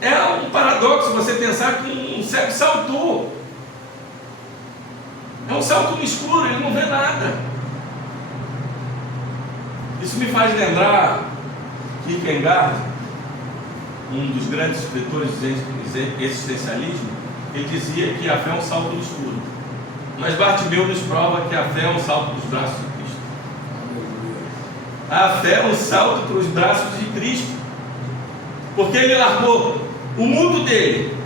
É um paradoxo você pensar que um cego saltou. É um salto no escuro, ele não vê nada. Isso me faz lembrar Kierkegaard, um dos grandes escritores de existencialismo. Ele dizia que a fé é um salto no escuro. Mas Bartimeu nos prova que a fé é um salto dos braços de Cristo. A fé é um salto para os braços de Cristo, porque ele largou o mundo dele,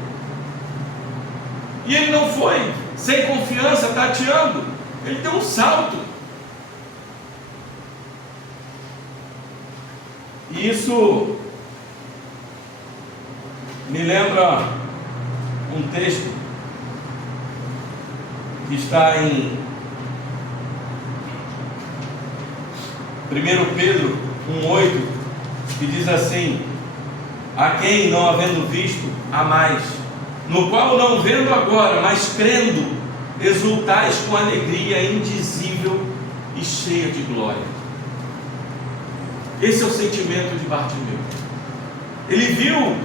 e ele não foi sem confiança, tateando, ele deu um salto. E isso me lembra um texto que está em 1 Pedro 1,8, que diz assim: a quem não havendo visto, amais, no qual não vendo agora, mas crendo, exultais com alegria indizível cheia de glória. Esse é o sentimento de Bartimeu. Ele viu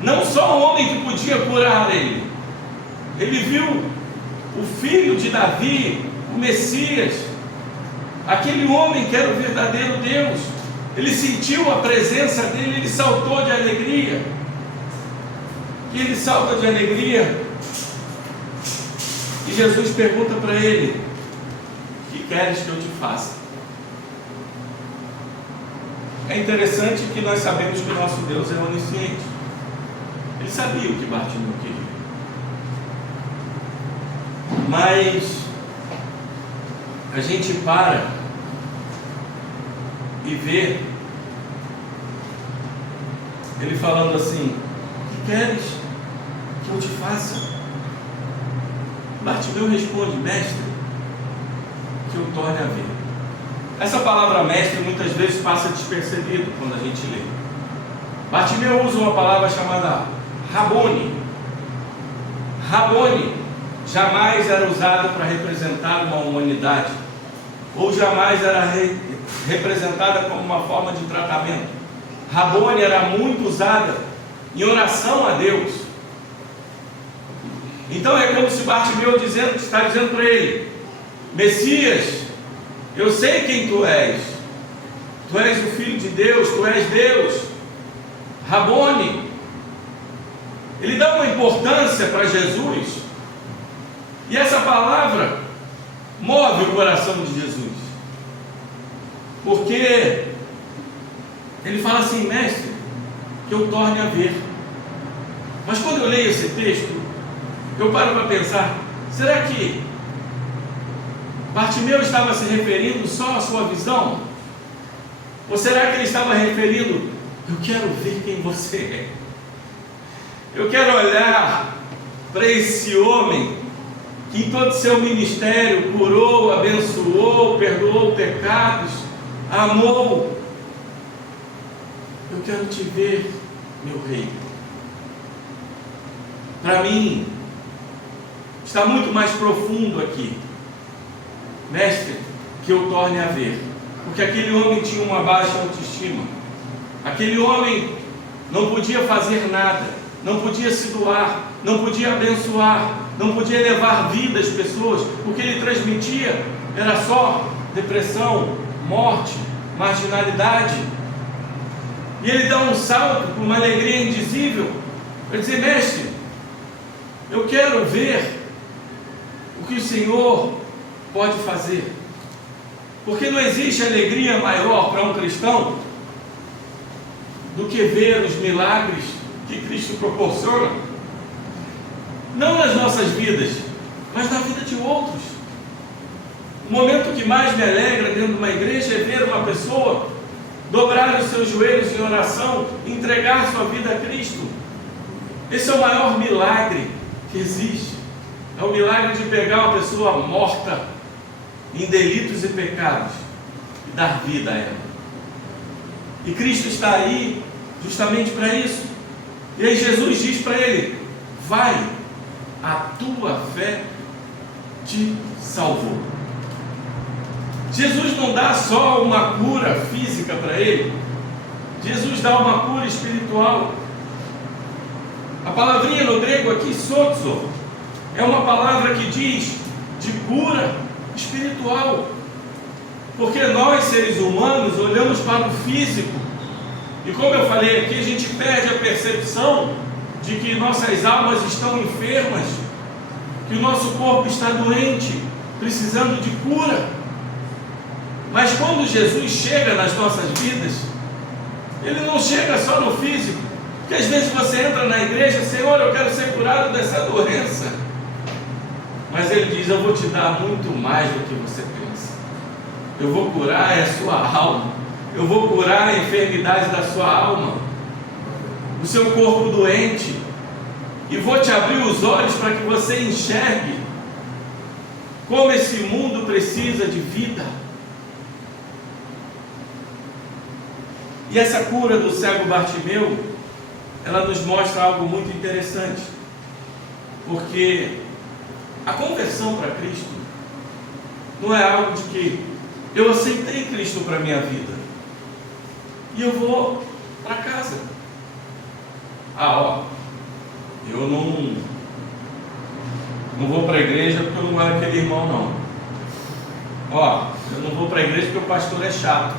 não só o homem que podia curar ele viu o filho de Davi, o Messias, aquele homem que era o verdadeiro Deus. Ele sentiu a presença dele, ele saltou de alegria. E ele salta de alegria, e Jesus pergunta para ele: o que queres que eu te faça? É interessante que nós sabemos que o nosso Deus é onisciente. Ele sabia o que Bartimeu queria, mas a gente para e vê ele falando assim: o que queres que eu te faça? Bartimeu responde: mestre, que eu torne a ver. Essa palavra mestre muitas vezes passa despercebido quando a gente lê. Bartimeu usa uma palavra chamada Rabone. Rabone jamais era usada para representar uma humanidade, ou jamais era representada como uma forma de tratamento. Rabone era muito usada em oração a Deus. Então é como se Bartimeu está dizendo para ele: Messias, eu sei quem tu és o Filho de Deus, tu és Deus. Rabone. Ele dá uma importância para Jesus, e essa palavra move o coração de Jesus, porque ele fala assim: mestre, que eu torne a ver. Mas quando eu leio esse texto, eu paro para pensar: será que Bartimeu estava se referindo só à sua visão? Ou será que ele estava referindo: eu quero ver quem você é, eu quero olhar para esse homem que em todo seu ministério curou, abençoou, perdoou pecados, amou. Eu quero te ver, meu rei. Para mim está muito mais profundo aqui. Mestre, que eu torne a ver. Porque aquele homem tinha uma baixa autoestima. Aquele homem não podia fazer nada, não podia se doar, não podia abençoar, não podia levar vida às pessoas. O que ele transmitia era só depressão, morte, marginalidade. E ele dá um salto com uma alegria indizível para dizer: mestre, eu quero ver o que o Senhor pode fazer. Porque não existe alegria maior para um cristão do que ver os milagres que Cristo proporciona, não nas nossas vidas, mas na vida de outros. O momento que mais me alegra dentro de uma igreja é ver uma pessoa dobrar os seus joelhos em oração, entregar sua vida a Cristo. Esse é o maior milagre que existe. É o milagre de pegar uma pessoa morta em delitos e pecados e dar vida a ela. E Cristo está aí justamente para isso. E aí Jesus diz para ele: vai, a tua fé te salvou. Jesus não dá só uma cura física para ele, Jesus dá uma cura espiritual. A palavrinha no grego aqui, sozo, é uma palavra que diz de cura espiritual. Porque nós, seres humanos, olhamos para o físico, e como eu falei aqui, a gente perde a percepção de que nossas almas estão enfermas, que o nosso corpo está doente, precisando de cura. Mas quando Jesus chega nas nossas vidas, Ele não chega só no físico. Porque às vezes você entra na igreja: Senhor, eu quero ser curado dessa doença. Mas Ele diz: eu vou te dar muito mais do que você pensa. Eu vou curar a sua alma. Eu vou curar a enfermidade da sua alma, o seu corpo doente, e vou te abrir os olhos para que você enxergue como esse mundo precisa de vida. E essa cura do cego Bartimeu, ela nos mostra algo muito interessante, porque a conversão para Cristo não é algo de que eu aceitei Cristo para a minha vida, e eu vou para casa. Eu não vou para a igreja porque eu não era aquele irmão, não. Eu não vou para a igreja porque o pastor é chato.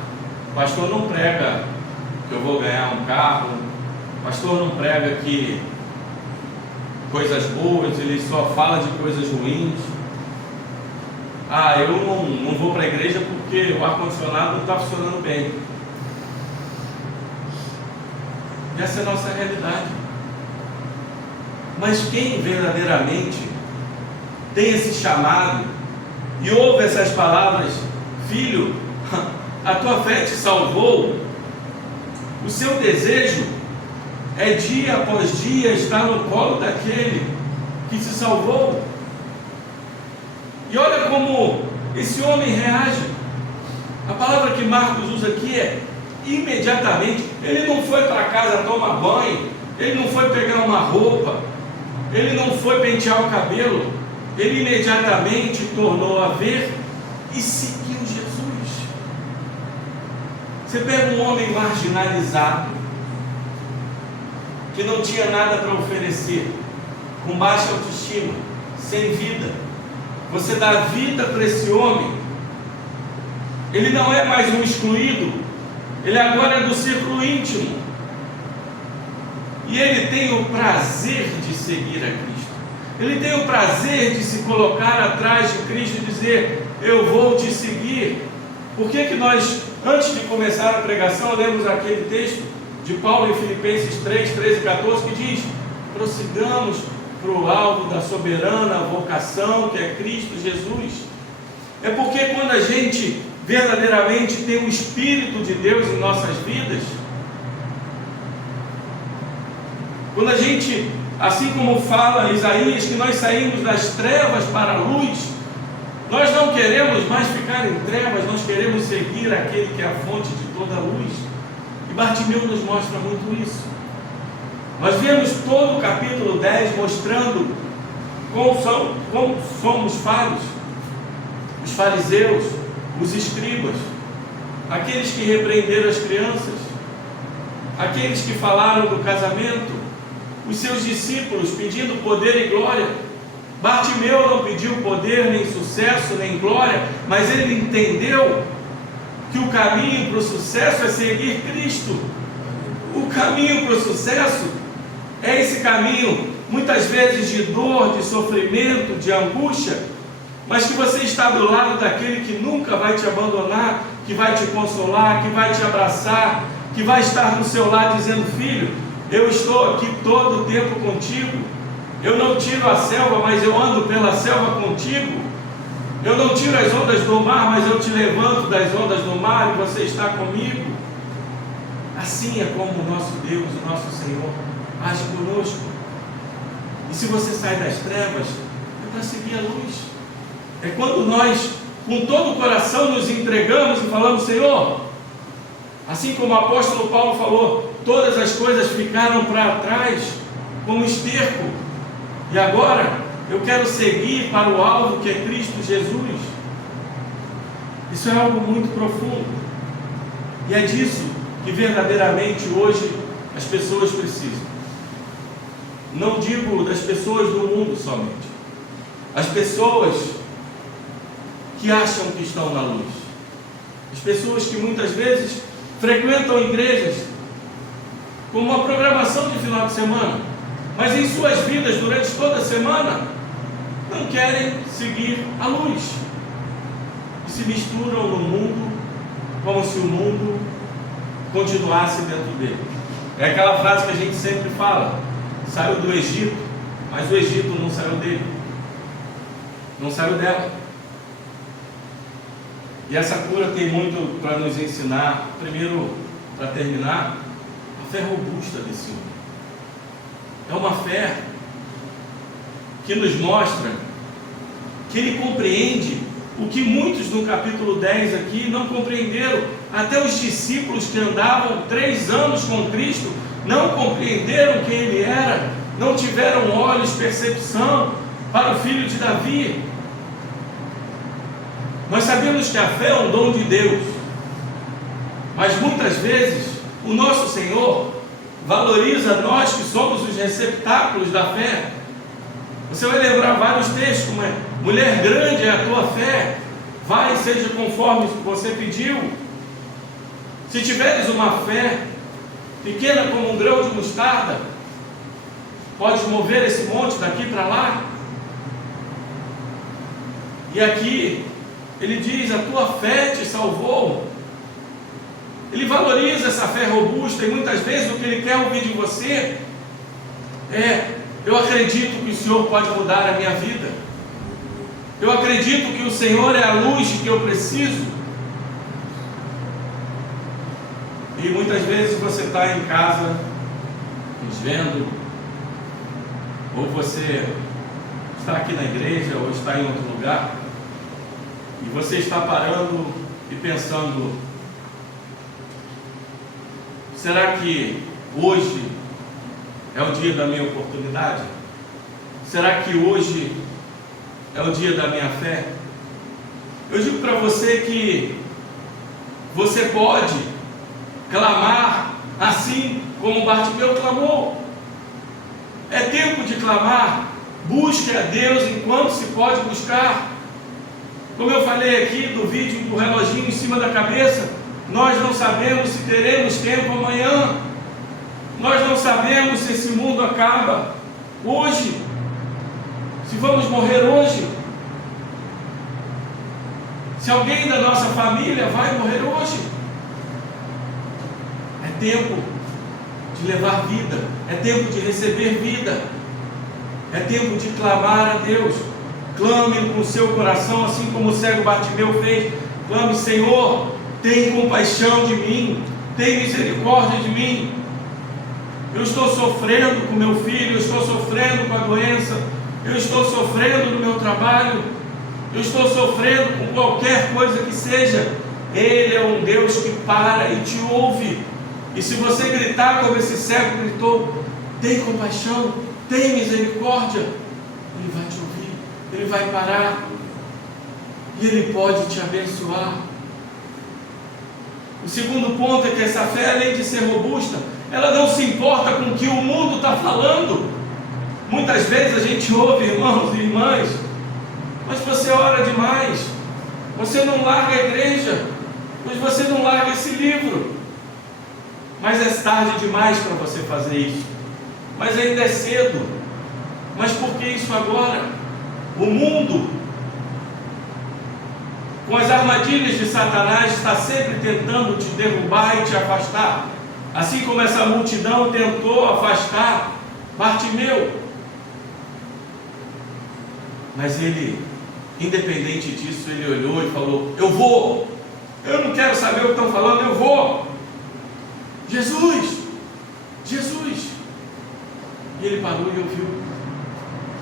O pastor não prega que eu vou ganhar um carro. O pastor não prega que coisas boas, ele só fala de coisas ruins. Eu não vou para a igreja porque o ar-condicionado não está funcionando bem. Essa é a nossa realidade. Mas quem verdadeiramente tem esse chamado e ouve essas palavras: filho, a tua fé te salvou, o seu desejo é dia após dia estar no colo daquele que se salvou. E olha como esse homem reage. A palavra que Marcos usa aqui é imediatamente. Ele não foi para casa tomar banho, ele não foi pegar uma roupa, ele não foi pentear o cabelo, ele imediatamente tornou a ver e seguiu Jesus. Você pega um homem marginalizado, que não tinha nada para oferecer, com baixa autoestima, sem vida, você dá vida para esse homem. Ele não é mais um excluído, ele agora é do círculo íntimo, e ele tem o prazer de seguir a Cristo. Ele tem o prazer de se colocar atrás de Cristo e dizer: eu vou te seguir. Por que nós, antes de começar a pregação, lemos aquele texto de Paulo em Filipenses 3, 13 e 14, que diz: prossigamos para o alvo da soberana vocação que é Cristo Jesus. É porque quando a gente verdadeiramente tem o Espírito de Deus em nossas vidas, quando a gente, assim como fala Isaías, que nós saímos das trevas para a luz, nós não queremos mais ficar em trevas, nós queremos seguir aquele que é a fonte de toda a luz. E Bartimeu nos mostra muito isso. Nós vemos todo o capítulo 10 mostrando como somos falhos. Os fariseus, os escribas, aqueles que repreenderam as crianças, aqueles que falaram do casamento, os seus discípulos pedindo poder e glória. Bartimeu não pediu poder, nem sucesso, nem glória, mas ele entendeu que o caminho para o sucesso é seguir Cristo. O caminho para o sucesso é esse caminho, muitas vezes de dor, de sofrimento, de angústia, mas que você está do lado daquele que nunca vai te abandonar, que vai te consolar, que vai te abraçar, que vai estar do seu lado dizendo: filho, eu estou aqui todo o tempo contigo. Eu não tiro a selva, mas eu ando pela selva contigo. Eu não tiro as ondas do mar, mas eu te levanto das ondas do mar e você está comigo. Assim é como o nosso Deus, o nosso Senhor, age conosco. E se você sai das trevas, é para seguir a luz. É quando nós, com todo o coração, nos entregamos e falamos: Senhor, assim como o apóstolo Paulo falou, todas as coisas ficaram para trás como esterco, e agora eu quero seguir para o alvo que é Cristo Jesus. Isso é algo muito profundo, e é disso que verdadeiramente hoje as pessoas precisam. Não digo das pessoas do mundo somente, as pessoas que acham que estão na luz, as pessoas que muitas vezes frequentam igrejas com uma programação de final de semana, mas em suas vidas durante toda a semana não querem seguir a luz e se misturam no mundo como se o mundo continuasse dentro dele. É aquela frase que a gente sempre fala: saiu do Egito, mas o Egito não saiu dele, não saiu dela. E essa cura tem muito para nos ensinar. Primeiro, para terminar, a fé robusta desse homem. É uma fé que nos mostra que ele compreende o que muitos no capítulo 10 aqui não compreenderam. Até os discípulos que andavam 3 anos com Cristo não compreenderam quem ele era, não tiveram olhos, percepção para o filho de Davi. Nós sabemos que a fé é um dom de Deus, mas muitas vezes o nosso Senhor valoriza nós que somos os receptáculos da fé. Você vai lembrar vários textos, como é: mulher, grande é a tua fé, vai e seja conforme você pediu. Se tiveres uma fé pequena como um grão de mostarda, pode mover esse monte daqui para lá. E aqui ele diz: a tua fé te salvou. Ele valoriza essa fé robusta, e muitas vezes o que ele quer ouvir de você é: eu acredito que o Senhor pode mudar a minha vida, eu acredito que o Senhor é a luz que eu preciso. E muitas vezes você está em casa nos vendo, ou você está aqui na igreja, ou está em outro lugar, e você está parando e pensando: será que hoje é o dia da minha oportunidade? Será que hoje é o dia da minha fé? Eu digo para você que você pode clamar assim como Bartimeu clamou. É tempo de clamar. Busque a Deus enquanto se pode buscar. Como eu falei aqui do vídeo do reloginho em cima da cabeça, nós não sabemos se teremos tempo amanhã. Nós não sabemos se esse mundo acaba hoje, se vamos morrer hoje, se alguém da nossa família vai morrer hoje. É tempo de levar vida, é tempo de receber vida, é tempo de clamar a Deus. Clame com o seu coração, assim como o cego Bartimeu fez. Clame: Senhor, tem compaixão de mim, tem misericórdia de mim. Eu estou sofrendo com meu filho, eu estou sofrendo com a doença, eu estou sofrendo no meu trabalho, eu estou sofrendo com qualquer coisa que seja. Ele é um Deus que para e te ouve. E se você gritar como esse cego gritou: tem compaixão, tem misericórdia, Ele vai te ouvir, Ele vai parar, e Ele pode te abençoar. O segundo ponto é que essa fé, além de ser robusta, ela não se importa com o que o mundo está falando. Muitas vezes a gente ouve, irmãos e irmãs: mas você ora demais, você não larga a igreja, mas você não larga esse livro. Mas é tarde demais para você fazer isso, mas ainda é cedo. Mas por que isso agora? O mundo, com as armadilhas de Satanás, está sempre tentando te derrubar e te afastar, assim como essa multidão tentou afastar Bartimeu. Mas ele, independente disso, ele olhou e falou: eu vou, eu não quero saber o que estão falando, eu vou. Jesus, Jesus. E ele parou e ouviu.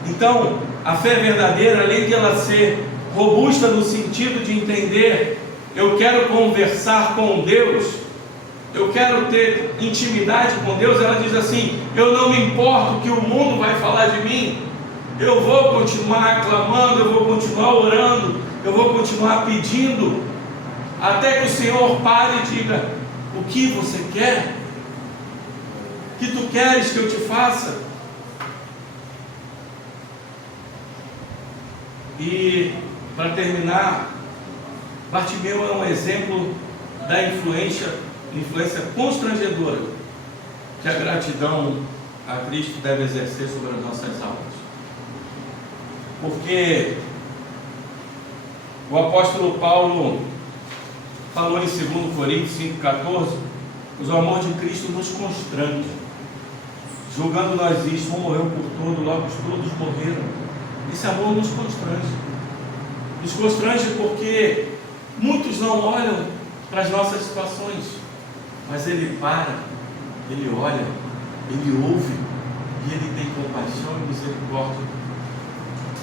Então, a fé verdadeira, além de ela ser robusta no sentido de entender: eu quero conversar com Deus, eu quero ter intimidade com Deus, ela diz assim: eu não me importo o que o mundo vai falar de mim, eu vou continuar clamando, eu vou continuar orando, eu vou continuar pedindo, até que o Senhor pare e diga: o que você quer? O que tu queres que eu te faça? E para terminar, Bartimeu é um exemplo da influência constrangedora que a gratidão a Cristo deve exercer sobre as nossas almas. Porque o apóstolo Paulo falou em 2 Coríntios 5,14: o amor de Cristo nos constrange, julgando nós isto, um morreu por todo, logo todos morreram. Esse amor nos constrange porque muitos não olham para as nossas situações, mas Ele para, Ele olha, Ele ouve, e Ele tem compaixão e misericórdia,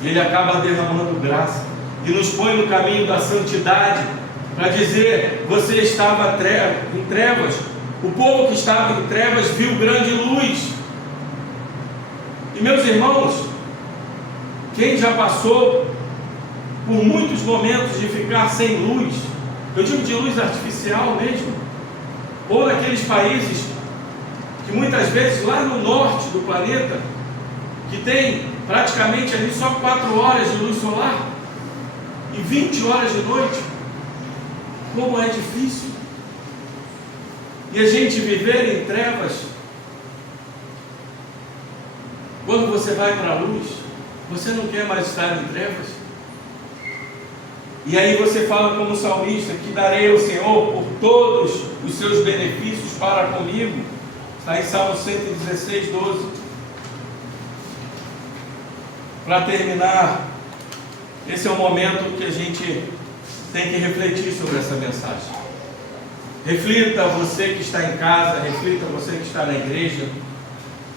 e Ele acaba derramando graça, e nos põe no caminho da santidade, para dizer: você estava em trevas, o povo que estava em trevas viu grande luz. E meus irmãos, quem já passou por muitos momentos de ficar sem luz, eu digo de luz artificial mesmo, ou naqueles países que muitas vezes lá no norte do planeta, que tem praticamente ali só 4 horas de luz solar e 20 horas de noite, como é difícil. E a gente viver em trevas. Quando você vai para a luz, você não quer mais estar em trevas. E aí você fala como salmista, que darei ao Senhor por todos os seus benefícios para comigo. Está em Salmo 116, 12. Para terminar, esse é o momento que a gente tem que refletir sobre essa mensagem. Reflita você que está em casa, reflita você que está na igreja.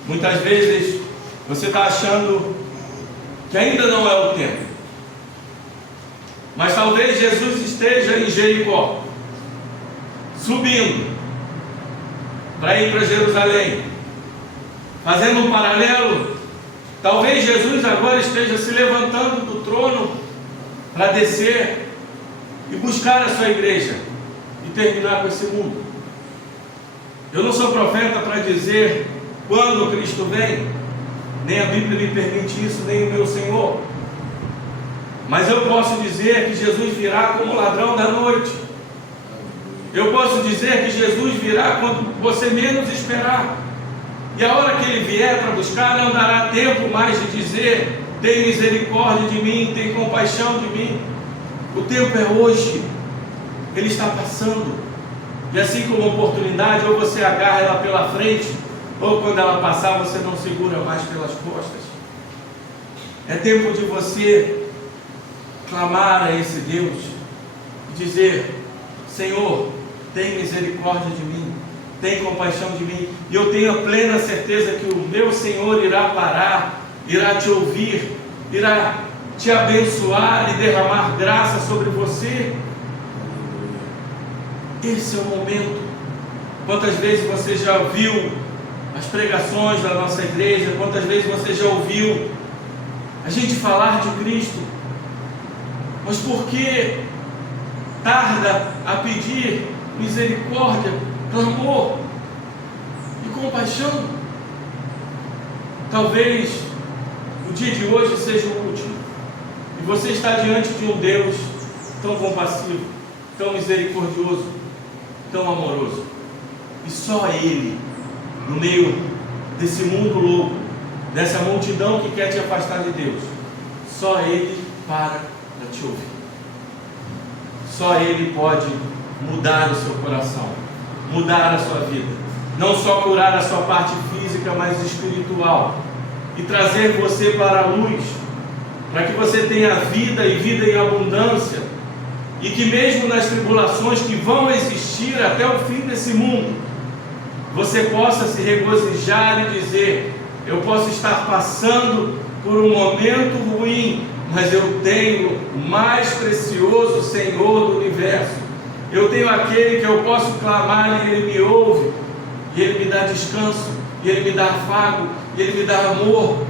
Muitas vezes você está achando que ainda não é o tempo, mas talvez Jesus esteja em Jericó, subindo para ir para Jerusalém, fazendo um paralelo. Talvez Jesus agora esteja se levantando do trono para descer e buscar a sua igreja e terminar com esse mundo. Eu não sou profeta para dizer quando Cristo vem, nem a Bíblia me permite isso, nem o meu Senhor. Mas eu posso dizer que Jesus virá como ladrão da noite. Eu posso dizer que Jesus virá quando você menos esperar. E a hora que Ele vier para buscar, não dará tempo mais de dizer: tem misericórdia de mim, tem compaixão de mim. O tempo é hoje. Ele está passando. E assim como a oportunidade, ou você agarra ela pela frente, ou quando ela passar, você não segura mais pelas costas. É tempo de você clamar a esse Deus e dizer: Senhor, tem misericórdia de mim, tem compaixão de mim. E eu tenho a plena certeza que o meu Senhor irá parar, irá te ouvir, irá te abençoar e derramar graça sobre você. Esse é o momento. Quantas vezes você já ouviu as pregações da nossa igreja? Quantas vezes você já ouviu a gente falar de Cristo? Mas por que tarda a pedir misericórdia, clamor e compaixão? Talvez o dia de hoje seja o último, e você está diante de um Deus tão compassivo, tão misericordioso, tão amoroso, e só Ele, no meio desse mundo louco, dessa multidão que quer te afastar de Deus, só Ele para te ouvir. Só Ele pode mudar o seu coração, mudar a sua vida, não só curar a sua parte física, mas espiritual, e trazer você para a luz, para que você tenha vida e vida em abundância, e que mesmo nas tribulações que vão existir até o fim desse mundo, você possa se regozijar e dizer: eu posso estar passando por um momento ruim, mas eu tenho o mais precioso Senhor do universo. Eu tenho aquele que eu posso clamar e Ele me ouve, e Ele me dá descanso, e Ele me dá afago, e Ele me dá amor,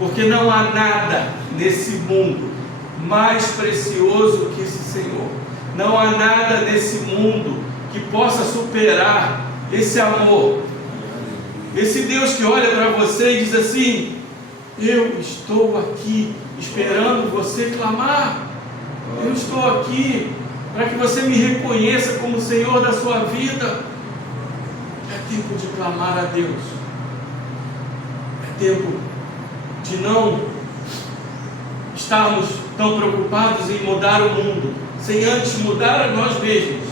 porque não há nada nesse mundo mais precioso que esse Senhor. Não há nada nesse mundo que possa superar esse amor, esse Deus que olha para você e diz assim: eu estou aqui esperando você clamar, eu estou aqui para que você me reconheça como Senhor da sua vida. É tempo de clamar a Deus, é tempo de não estarmos tão preocupados em mudar o mundo, sem antes mudar a nós mesmos.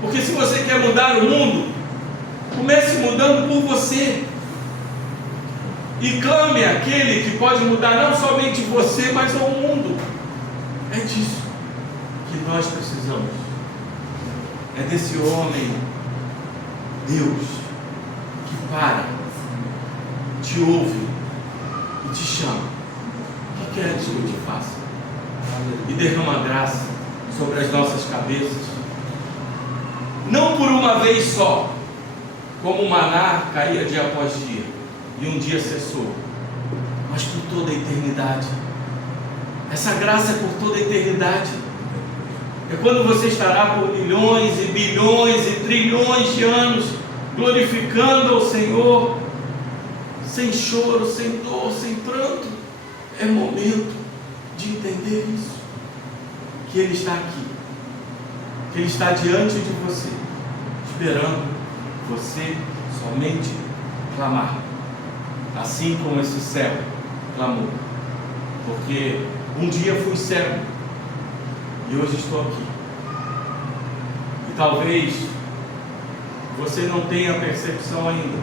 Porque se você quer mudar o mundo, comece mudando por você, e clame aquele que pode mudar não somente você, mas ao mundo. É disso que nós precisamos. É desse homem, Deus, que para, te ouve e te chama. O que queres que eu te faça? E derrama graça sobre as nossas cabeças, não por uma vez só, como o maná caía dia após dia, e um dia cessou, mas por toda a eternidade. Essa graça é por toda a eternidade. É quando você estará por milhões e bilhões e trilhões de anos glorificando ao Senhor, sem choro, sem dor, sem pranto. É momento de entender isso, que Ele está aqui, que Ele está diante de você, esperando você somente clamar, assim como esse cego clamou. Porque um dia fui cego e hoje estou aqui. E talvez você não tenha percepção ainda,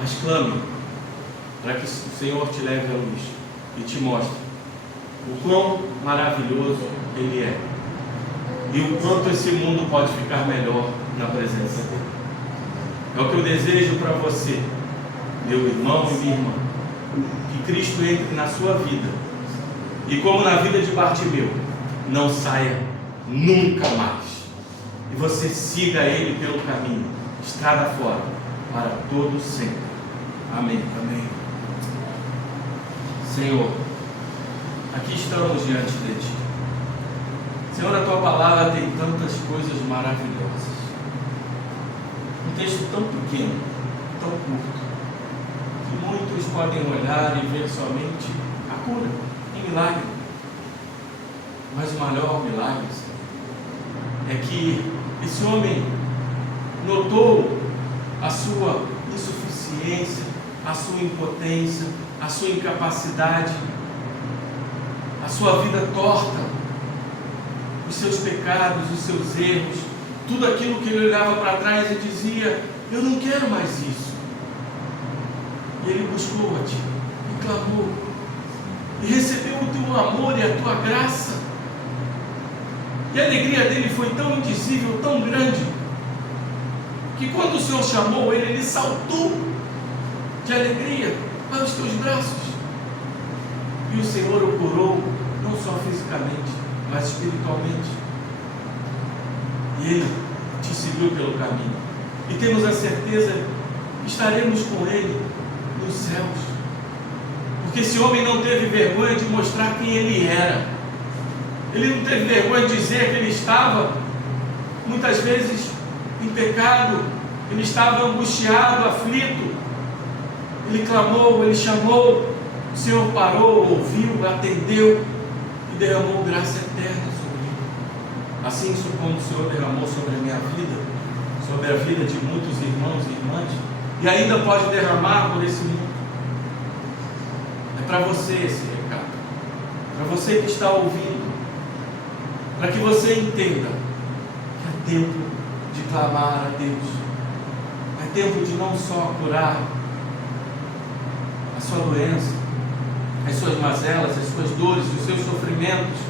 mas clame para que o Senhor te leve à luz e te mostre o quão maravilhoso Ele é e o quanto esse mundo pode ficar melhor na presença dEle. É o que eu desejo para você, meu irmão e minha irmã, que Cristo entre na sua vida e, como na vida de Bartimeu, não saia nunca mais, e você siga Ele pelo caminho, estrada fora, para todo sempre. Amém. Amém. Senhor, aqui estamos diante de Ti. Senhor, a Tua palavra tem tantas coisas maravilhosas. Um texto tão pequeno, tão curto, que muitos podem olhar e ver somente a cura e milagre. Mas o maior milagre, Senhor, é que esse homem notou a sua insuficiência, a sua impotência, a sua incapacidade, a sua vida torta, os seus pecados, os seus erros, tudo aquilo que ele olhava para trás e dizia: eu não quero mais isso. E ele buscou a Ti, e clamou, e recebeu o Teu amor e a Tua graça, e a alegria dele foi tão indizível, tão grande, que quando o Senhor chamou ele, ele saltou de alegria para os Teus braços, e o Senhor o curou, não só fisicamente, mas espiritualmente, e Ele te seguiu pelo caminho, e temos a certeza que estaremos com Ele nos céus, porque esse homem não teve vergonha de mostrar quem ele era, ele não teve vergonha de dizer que ele estava, muitas vezes, em pecado, ele estava angustiado, aflito, ele clamou, ele chamou, o Senhor parou, ouviu, atendeu e derramou graça eterna sobre ele. Assim como o Senhor derramou sobre a minha vida, sobre a vida de muitos irmãos e irmãs, e ainda pode derramar por esse mundo. É para você esse recado, para você que está ouvindo, para que você entenda que é tempo de clamar a Deus, é tempo de não só curar a sua doença, as suas mazelas, as suas dores, os seus sofrimentos,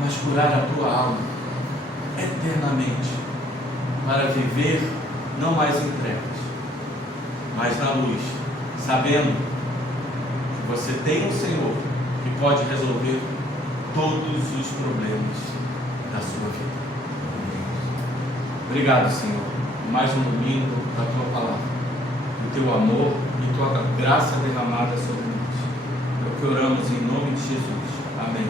mas curar a tua alma eternamente, para viver não mais em trevas, mas na luz, sabendo que você tem um Senhor que pode resolver todos os problemas da sua vida. Obrigado, Senhor, por mais um domingo da Tua palavra, do Teu amor e Tua graça derramada sobre nós. É o que oramos em nome de Jesus. Amém.